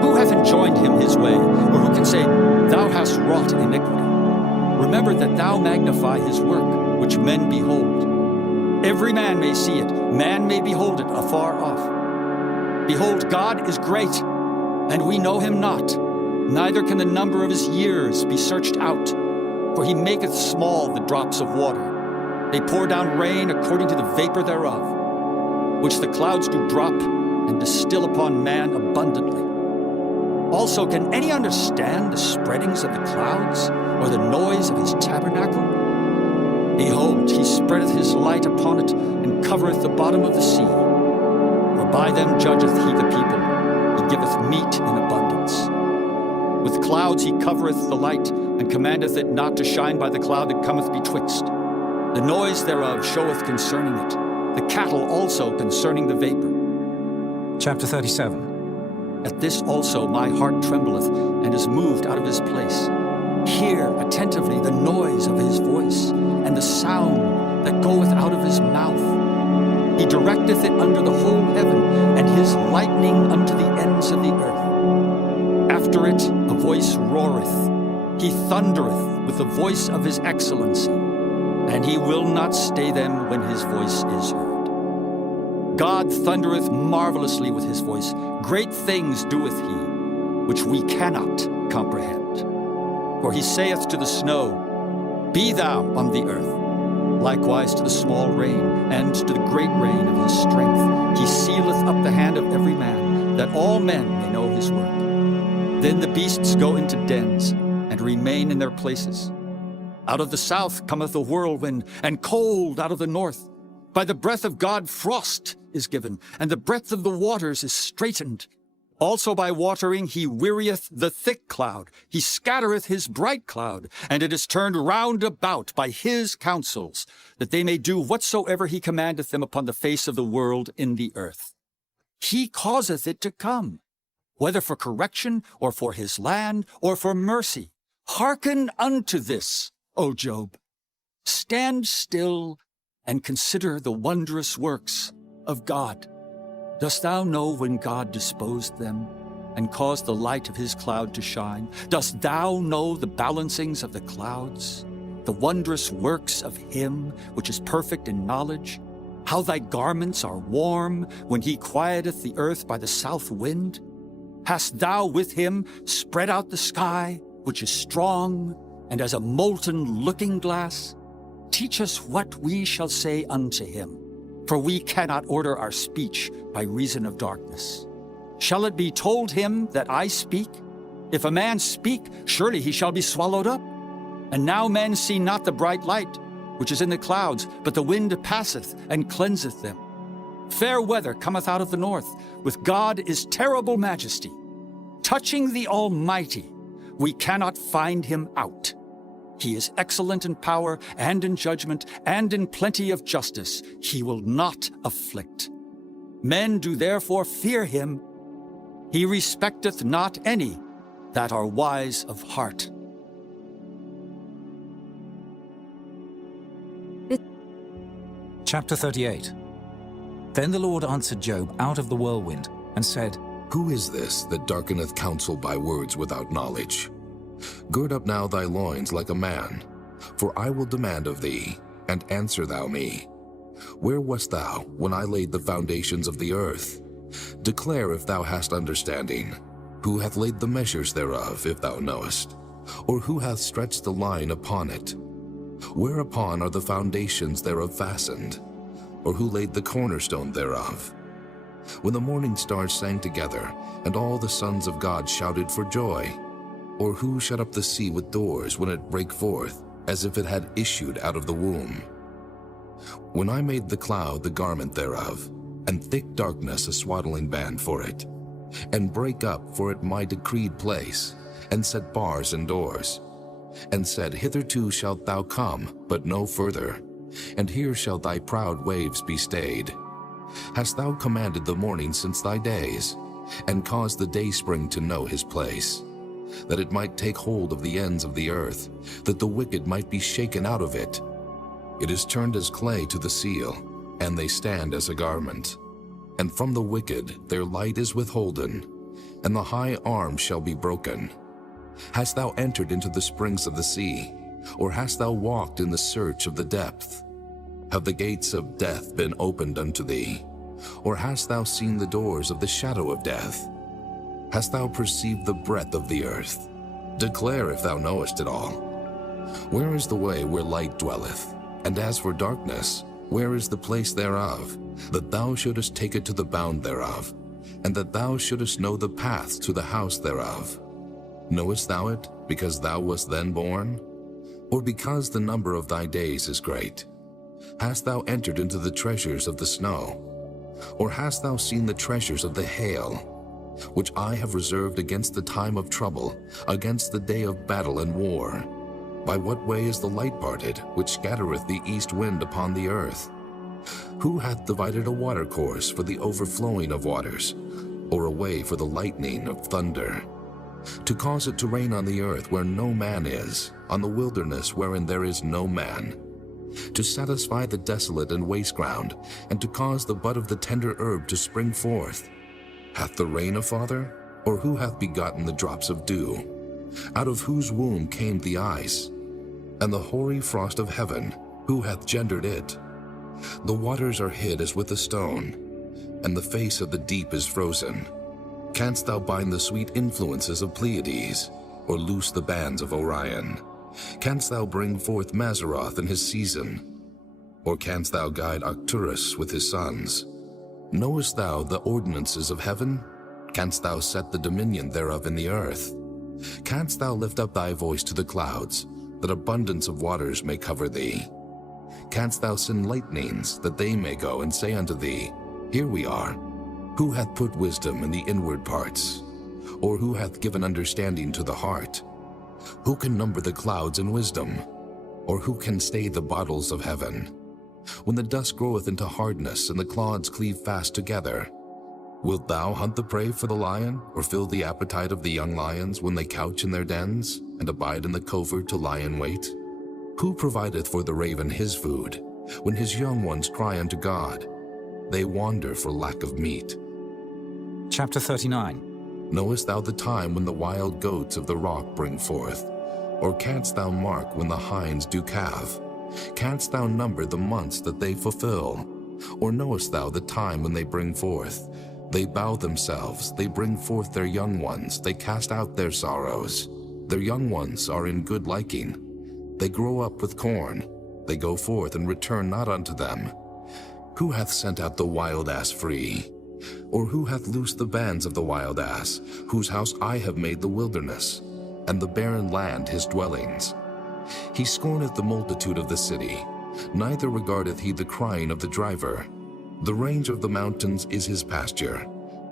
Who hath enjoined him his way? Or who can say, Thou hast wrought iniquity? Remember that thou magnify his work, which men behold. Every man may see it, man may behold it afar off. Behold, God is great, and we know him not. Neither can the number of his years be searched out. For he maketh small the drops of water. They pour down rain according to the vapor thereof, which the clouds do drop and distill upon man abundantly. Also, can any understand the spreadings of the clouds, or the noise of his tabernacle? Behold, he spreadeth his light upon it, and covereth the bottom of the sea. For by them judgeth he the people, he giveth meat in abundance. With clouds he covereth the light, and commandeth it not to shine by the cloud that cometh betwixt. The noise thereof showeth concerning it, the cattle also concerning the vapor. Chapter 37. At this also my heart trembleth, and is moved out of his place. Hear attentively the noise of his voice, and the sound that goeth out of his mouth. He directeth it under the whole heaven, and his lightning unto the ends of the earth. After it a voice roareth. He thundereth with the voice of his excellency, and he will not stay them when his voice is heard. God thundereth marvelously with his voice. Great things doeth he, which we cannot comprehend. For he saith to the snow, Be thou on the earth. Likewise to the small rain, and to the great rain of his strength. He sealeth up the hand of every man, that all men may know his work. Then the beasts go into dens, and remain in their places. Out of the south cometh a whirlwind, and cold out of the north. By the breath of God frost is given, and the breadth of the waters is straitened. Also by watering he wearieth the thick cloud. He scattereth his bright cloud, and it is turned round about by his counsels, that they may do whatsoever he commandeth them upon the face of the world in the earth. He causeth it to come, whether for correction, or for his land, or for mercy. Hearken unto this, O Job. Stand still and consider the wondrous works of God. Dost thou know when God disposed them, and caused the light of his cloud to shine? Dost thou know the balancings of the clouds, the wondrous works of him which is perfect in knowledge? How thy garments are warm when he quieteth the earth by the south wind? Hast thou with him spread out the sky, which is strong, and as a molten looking-glass? Teach us what we shall say unto him, for we cannot order our speech by reason of darkness. Shall it be told him that I speak? If a man speak, surely he shall be swallowed up. And now men see not the bright light, which is in the clouds, but the wind passeth and cleanseth them. Fair weather cometh out of the north. With God is terrible majesty. Touching the Almighty, we cannot find him out. He is excellent in power and in judgment and in plenty of justice. He will not afflict. Men do therefore fear him. He respecteth not any that are wise of heart. Chapter 38. Then the Lord answered Job out of the whirlwind, and said, Who is this that darkeneth counsel by words without knowledge? Gird up now thy loins like a man, for I will demand of thee, and answer thou me. Where wast thou when I laid the foundations of the earth? Declare if thou hast understanding. Who hath laid the measures thereof, if thou knowest? Or who hath stretched the line upon it? Whereupon are the foundations thereof fastened? Or who laid the cornerstone thereof? When the morning stars sang together, and all the sons of God shouted for joy? Or who shut up the sea with doors when it brake forth, as if it had issued out of the womb? When I made the cloud the garment thereof, and thick darkness a swaddling band for it, and brake up for it my decreed place, and set bars and doors, and said, Hitherto shalt thou come, but no further, and here shall thy proud waves be stayed. Hast thou commanded the morning since thy days, and caused the dayspring to know his place, that it might take hold of the ends of the earth, that the wicked might be shaken out of it? It is turned as clay to the seal, and they stand as a garment. And from the wicked their light is withholden, and the high arm shall be broken. Hast thou entered into the springs of the sea, or hast thou walked in the search of the depth? Have the gates of death been opened unto thee? Or hast thou seen the doors of the shadow of death? Hast thou perceived the breadth of the earth? Declare if thou knowest it all. Where is the way where light dwelleth, And as for darkness, where is the place thereof, that thou shouldest take it to the bound thereof, and that thou shouldest know the path to the house thereof? Knowest thou it, because thou wast then born? Or because the number of thy days is great? Hast thou entered into the treasures of the snow? Or hast thou seen the treasures of the hail, which I have reserved against the time of trouble, against the day of battle and war? By what way is the light parted, which scattereth the east wind upon the earth? Who hath divided a watercourse for the overflowing of waters, or a way for the lightning of thunder? To cause it to rain on the earth where no man is, on the wilderness wherein there is no man, to satisfy the desolate and waste ground, and to cause the bud of the tender herb to spring forth. Hath the rain a father, or who hath begotten the drops of dew? Out of whose womb came the ice? And the hoary frost of heaven, who hath gendered it? The waters are hid as with a stone, and the face of the deep is frozen. Canst thou bind the sweet influences of Pleiades, or loose the bands of Orion? Canst thou bring forth Mazzaroth in his season? Or canst thou guide Arcturus with his sons? Knowest thou the ordinances of heaven? Canst thou set the dominion thereof in the earth? Canst thou lift up thy voice to the clouds, that abundance of waters may cover thee? Canst thou send lightnings, that they may go and say unto thee, Here we are? Who hath put wisdom in the inward parts? Or who hath given understanding to the heart? Who can number the clouds in wisdom? Or who can stay the bottles of heaven? When the dust groweth into hardness, and the clods cleave fast together, wilt thou hunt the prey for the lion, or fill the appetite of the young lions when they couch in their dens, and abide in the covert to lie in wait? Who provideth for the raven his food, when his young ones cry unto God? They wander for lack of meat. Chapter 39. Knowest thou the time when the wild goats of the rock bring forth? Or canst thou mark when the hinds do calve? Canst thou number the months that they fulfill? Or knowest thou the time when they bring forth? They bow themselves, they bring forth their young ones, they cast out their sorrows. Their young ones are in good liking. They grow up with corn. They go forth and return not unto them. Who hath sent out the wild ass free? Or who hath loosed the bands of the wild ass, whose house I have made the wilderness, and the barren land his dwellings? He scorneth the multitude of the city, neither regardeth he the crying of the driver. The range of the mountains is his pasture,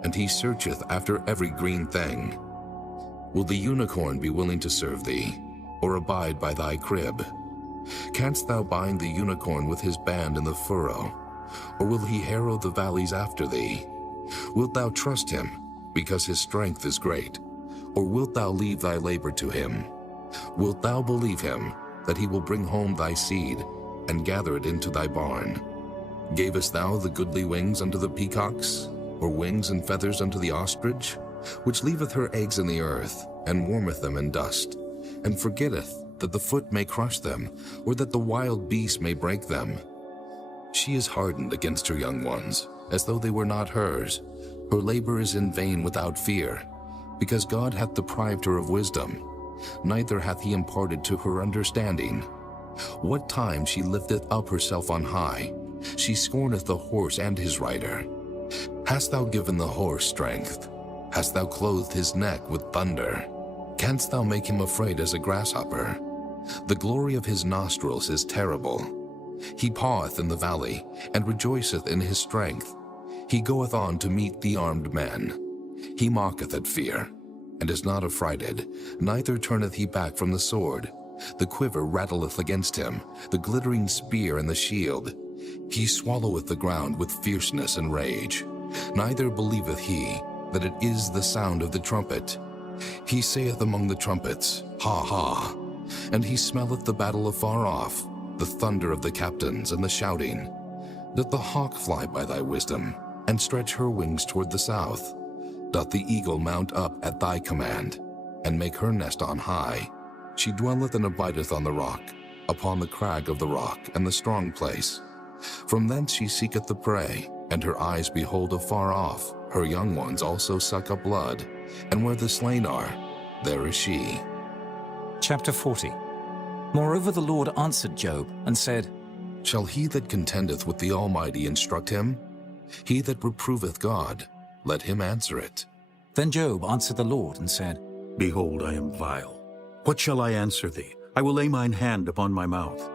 and he searcheth after every green thing. Will the unicorn be willing to serve thee, or abide by thy crib? Canst thou bind the unicorn with his band in the furrow, or will he harrow the valleys after thee? Wilt thou trust him, because his strength is great, or wilt thou leave thy labor to him? Wilt thou believe him, that he will bring home thy seed, and gather it into thy barn? Gavest thou the goodly wings unto the peacocks, or wings and feathers unto the ostrich, which leaveth her eggs in the earth, and warmeth them in dust, and forgetteth that the foot may crush them, or that the wild beast may break them? She is hardened against her young ones, as though they were not hers. Her labor is in vain without fear, because God hath deprived her of wisdom, neither hath he imparted to her understanding. What time she lifteth up herself on high, she scorneth the horse and his rider. Hast thou given the horse strength? Hast thou clothed his neck with thunder? Canst thou make him afraid as a grasshopper? The glory of his nostrils is terrible. He paweth in the valley, and rejoiceth in his strength. He goeth on to meet the armed men. He mocketh at fear, and is not affrighted, neither turneth he back from the sword. The quiver rattleth against him, the glittering spear and the shield. He swalloweth the ground with fierceness and rage. Neither believeth he that it is the sound of the trumpet. He saith among the trumpets, Ha ha! And he smelleth the battle afar off, the thunder of the captains and the shouting. Doth the hawk fly by thy wisdom, and stretch her wings toward the south? Doth the eagle mount up at thy command, and make her nest on high? She dwelleth and abideth on the rock, upon the crag of the rock and the strong place. From thence she seeketh the prey, and her eyes behold afar off. Her young ones also suck up blood, and where the slain are, there is she. Chapter 40. Moreover the Lord answered Job and said, Shall he that contendeth with the Almighty instruct him? He that reproveth God, let him answer it. Then Job answered the Lord and said, Behold, I am vile. What shall I answer thee? I will lay mine hand upon my mouth.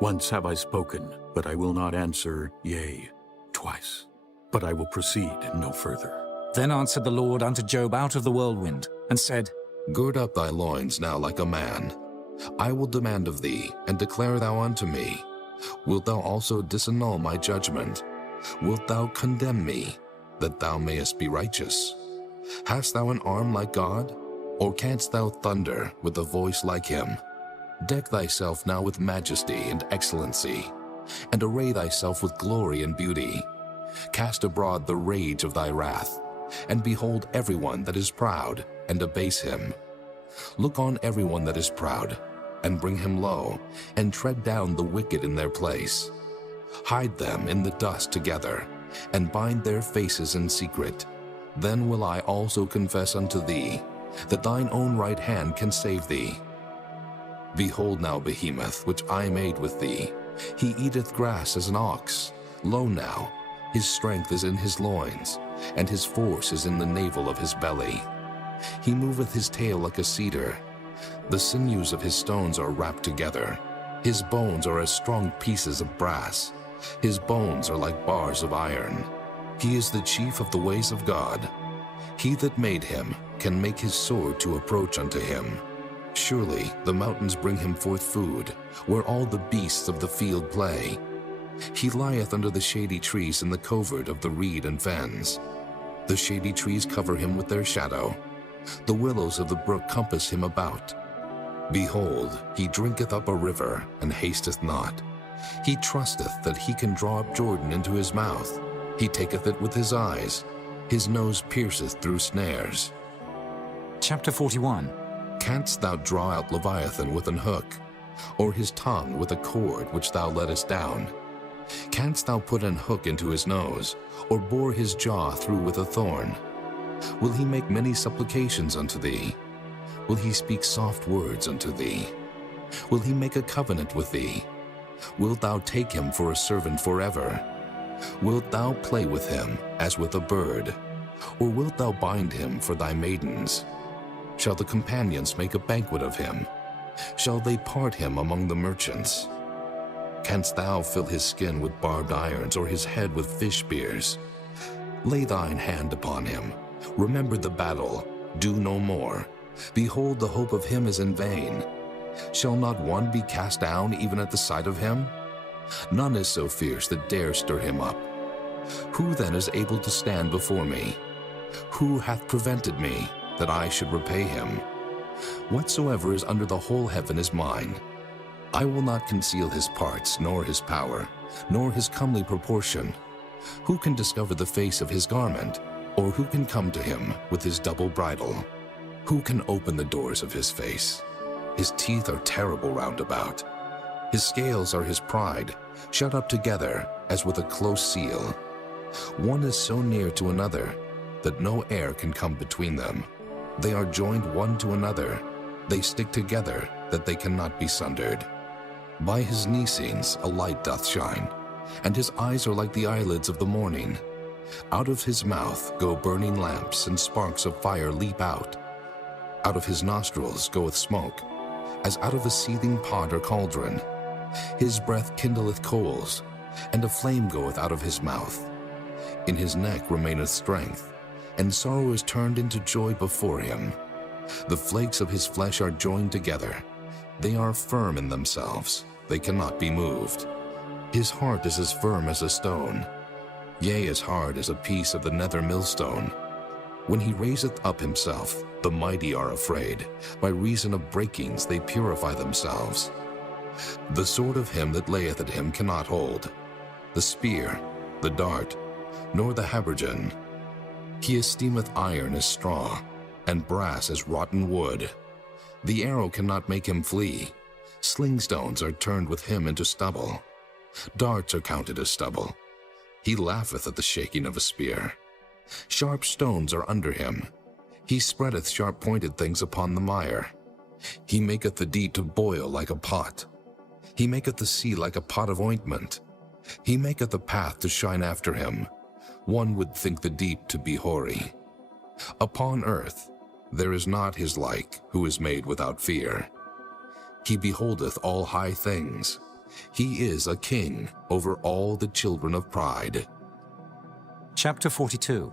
Once have I spoken, but I will not answer, yea, twice. But I will proceed no further. Then answered the Lord unto Job out of the whirlwind, and said, Gird up thy loins now like a man. I will demand of thee, and declare thou unto me. Wilt thou also disannul my judgment? Wilt thou condemn me, that thou mayest be righteous? Hast thou an arm like God? Or canst thou thunder with a voice like him? Deck thyself now with majesty and excellency, and array thyself with glory and beauty. Cast abroad the rage of thy wrath, and behold everyone that is proud, and abase him. Look on everyone that is proud, and bring him low, and tread down the wicked in their place. Hide them in the dust together, and bind their faces in secret. Then will I also confess unto thee, that thine own right hand can save thee. Behold now Behemoth, which I made with thee. He eateth grass as an ox. Lo now, his strength is in his loins, and his force is in the navel of his belly. He moveth his tail like a cedar. The sinews of his stones are wrapped together. His bones are as strong pieces of brass. His bones are like bars of iron. He is the chief of the ways of God. He that made him can make his sword to approach unto him. Surely the mountains bring him forth food, where all the beasts of the field play. He lieth under the shady trees in the covert of the reed and fens. The shady trees cover him with their shadow. The willows of the brook compass him about. Behold, he drinketh up a river, and hasteth not. He trusteth that he can draw up Jordan into his mouth. He taketh it with his eyes. His nose pierceth through snares. Chapter 41. Canst thou draw out Leviathan with an hook, or his tongue with a cord which thou lettest down? Canst thou put an hook into his nose, or bore his jaw through with a thorn? Will he make many supplications unto thee? Will he speak soft words unto thee? Will he make a covenant with thee? Wilt thou take him for a servant forever? Wilt thou play with him as with a bird? Or wilt thou bind him for thy maidens? Shall the companions make a banquet of him? Shall they part him among the merchants? Canst thou fill his skin with barbed irons, or his head with fish spears? Lay thine hand upon him. Remember the battle. Do no more. Behold, the hope of him is in vain. Shall not one be cast down even at the sight of him? None is so fierce that dare stir him up. Who then is able to stand before me? Who hath prevented me, that I should repay him? Whatsoever is under the whole heaven is mine. I will not conceal his parts, nor his power, nor his comely proportion. Who can discover the face of his garment? Or who can come to him with his double bridle? Who can open the doors of his face? His teeth are terrible round about. His scales are his pride, shut up together as with a close seal. One is so near to another that no air can come between them. They are joined one to another. They stick together that they cannot be sundered. By his Nicenes a light doth shine, and his eyes are like the eyelids of the morning. Out of his mouth go burning lamps, and sparks of fire leap out. Out of his nostrils goeth smoke, as out of a seething pot or cauldron. His breath kindleth coals, and a flame goeth out of his mouth. In his neck remaineth strength, and sorrow is turned into joy before him. The flakes of his flesh are joined together. They are firm in themselves. They cannot be moved. His heart is as firm as a stone, yea, as hard as a piece of the nether millstone. When he raiseth up himself, the mighty are afraid. By reason of breakings they purify themselves. The sword of him that layeth at him cannot hold, the spear, the dart, nor the habergeon. He esteemeth iron as straw, and brass as rotten wood. The arrow cannot make him flee. Slingstones are turned with him into stubble. Darts are counted as stubble. He laugheth at the shaking of a spear. Sharp stones are under him. He spreadeth sharp-pointed things upon the mire. He maketh the deed to boil like a pot. He maketh the sea like a pot of ointment. He maketh a path to shine after him. One would think the deep to be hoary. Upon earth there is not his like, who is made without fear. He beholdeth all high things. He is a king over all the children of pride. Chapter 42.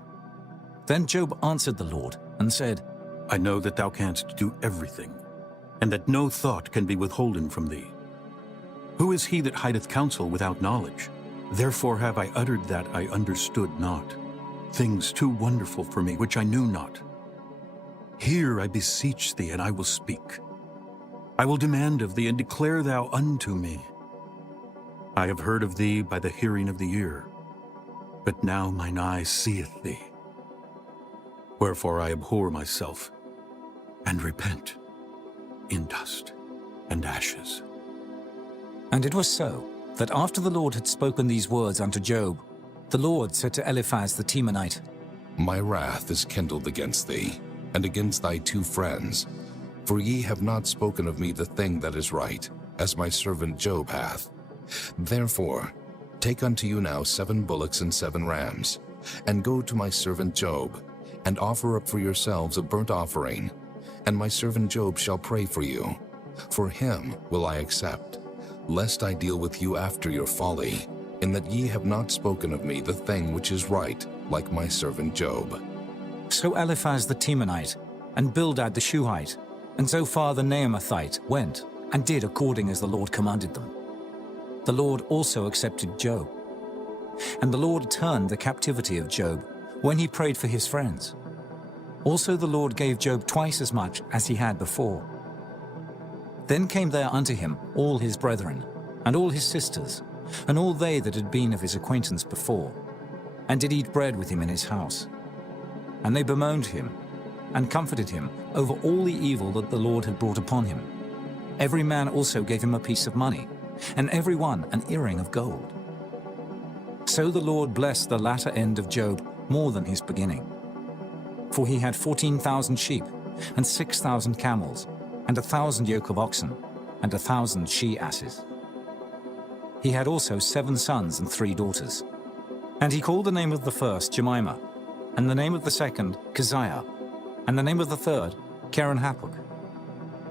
Then Job answered the Lord and said, I know that thou canst do everything, and that no thought can be withholden from thee. Who is he that hideth counsel without knowledge? Therefore have I uttered that I understood not, things too wonderful for me which I knew not. Hear, I beseech thee, and I will speak. I will demand of thee, and declare thou unto me. I have heard of thee by the hearing of the ear, but now mine eye seeth thee. Wherefore I abhor myself, and repent in dust and ashes. And it was so, that after the Lord had spoken these words unto Job, the Lord said to Eliphaz the Temanite, My wrath is kindled against thee, and against thy 2 friends, for ye have not spoken of me the thing that is right, as my servant Job hath. Therefore, take unto you now 7 bullocks and 7 rams, and go to my servant Job, and offer up for yourselves a burnt offering, and my servant Job shall pray for you. For him will I accept, lest I deal with you after your folly, in that ye have not spoken of me the thing which is right, like my servant Job. So Eliphaz the Temanite, and Bildad the Shuhite, and Zophar the Naamathite went, and did according as the Lord commanded them. The Lord also accepted Job. And the Lord turned the captivity of Job, when he prayed for his friends. Also the Lord gave Job twice as much as he had before. Then came there unto him all his brethren, and all his sisters, and all they that had been of his acquaintance before, and did eat bread with him in his house. And they bemoaned him, and comforted him over all the evil that the Lord had brought upon him. Every man also gave him a piece of money, and every one an earring of gold. So the Lord blessed the latter end of Job more than his beginning. For he had 14,000 sheep, and 6,000 camels, and 1,000 yoke of oxen, and 1,000 she-asses. He had also 7 sons and 3 daughters. And he called the name of the first Jemimah, and the name of the second Keziah, and the name of the third Keren-Happuch.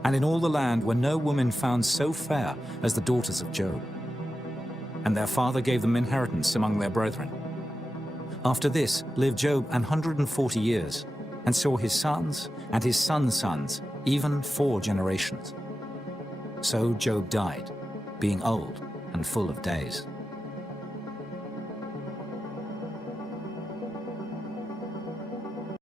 And in all the land were no women found so fair as the daughters of Job. And their father gave them inheritance among their brethren. After this lived Job 140 years, and saw his sons and his sons' sons, even 4 generations. So Job died, being old and full of days.